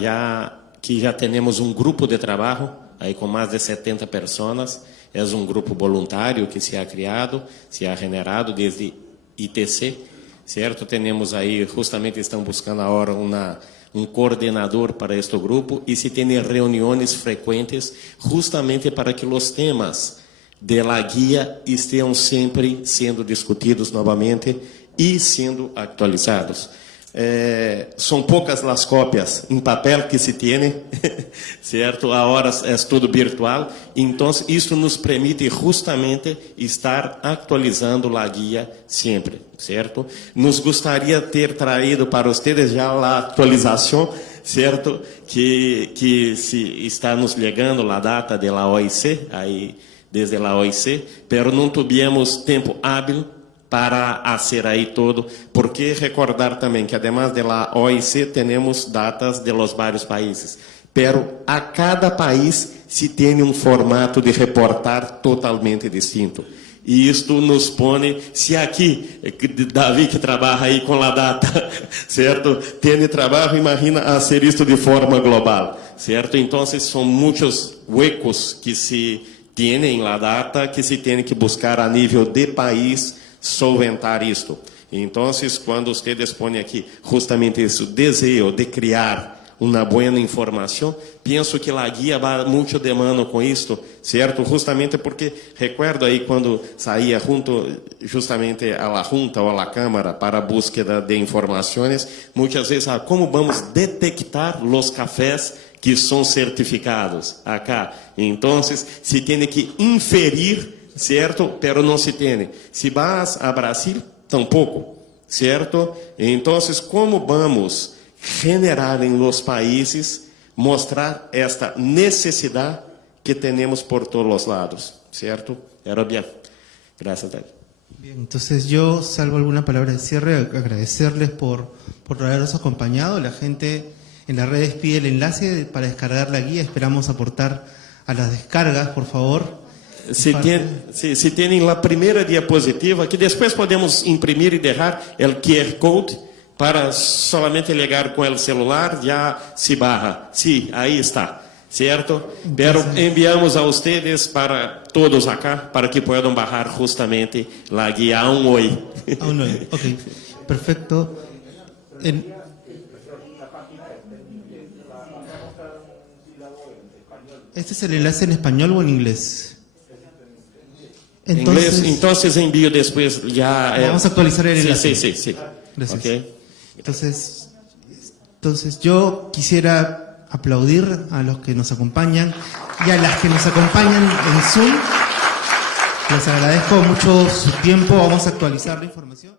que ya tenemos un grupo de trabajo, aí com mais de 70 pessoas, é um grupo voluntário que se ha criado, se ha generado desde ITC, certo? Temos aí, justamente estão buscando agora um coordenador para este grupo e se tem reuniões frequentes justamente para que os temas de la guia estejam sempre sendo discutidos novamente e sendo atualizados. São poucas as cópias em papel que se tem, certo? Agora é tudo virtual, então isso nos permite justamente estar atualizando a guia sempre, certo? Nos gostaria ter traído para vocês já a atualização, certo? Que se está nos chegando a data da OIC, aí desde a OIC, pero não tivemos tempo hábil para hacer ahí todo, porque recordar también que además de la OIC tenemos datas de los varios países, pero a cada país se tiene un formato de reportar totalmente distinto. E isto nos põe, se aqui, Davi que trabalha aí com a data, certo? Tem trabalho, imagina hacer isto de forma global, certo? Então, são muitos huecos que se tem na data, que se tem que buscar a nível de país, solventar isto. Então, quando vocês põem aqui justamente esse desejo de criar uma boa informação, penso que a guia vai muito de mano com isto, certo? Justamente porque recuerdo aí quando saía junto justamente a la junta ou a la câmara para a búsqueda de informações, muitas vezes como vamos detectar os cafés que são certificados acá. Então, se tem que inferir, certo? Pero não se tem. Se vas a Brasil, tampouco. certo? Então, como vamos generar em los países, mostrar esta necessidade que temos por todos os lados, certo? Era bem. Graças a Deus. Bien, entonces yo, salvo alguna palabra de cierre, agradecerles por habernos acompañado. La gente en las redes pide el enlace para descargar la guía. Esperamos aportar a las descargas, por favor. Se tienen a primeira diapositiva, que depois podemos imprimir e deixar o QR Code para solamente ligar com o celular, já se barra. Sí, aí está. Certo? Pero enviamos a ustedes para todos acá, para que puedan bajar justamente la guía aún hoy. Aún hoy, ok. Perfecto. ¿Este es el enlace en español o en inglés? Entonces envío después ya. Vamos a actualizar el enlace. Sí. Gracias. Okay. Entonces yo quisiera aplaudir a los que nos acompañan y a las que nos acompañan en Zoom. Les agradezco mucho su tiempo. Vamos a actualizar la información.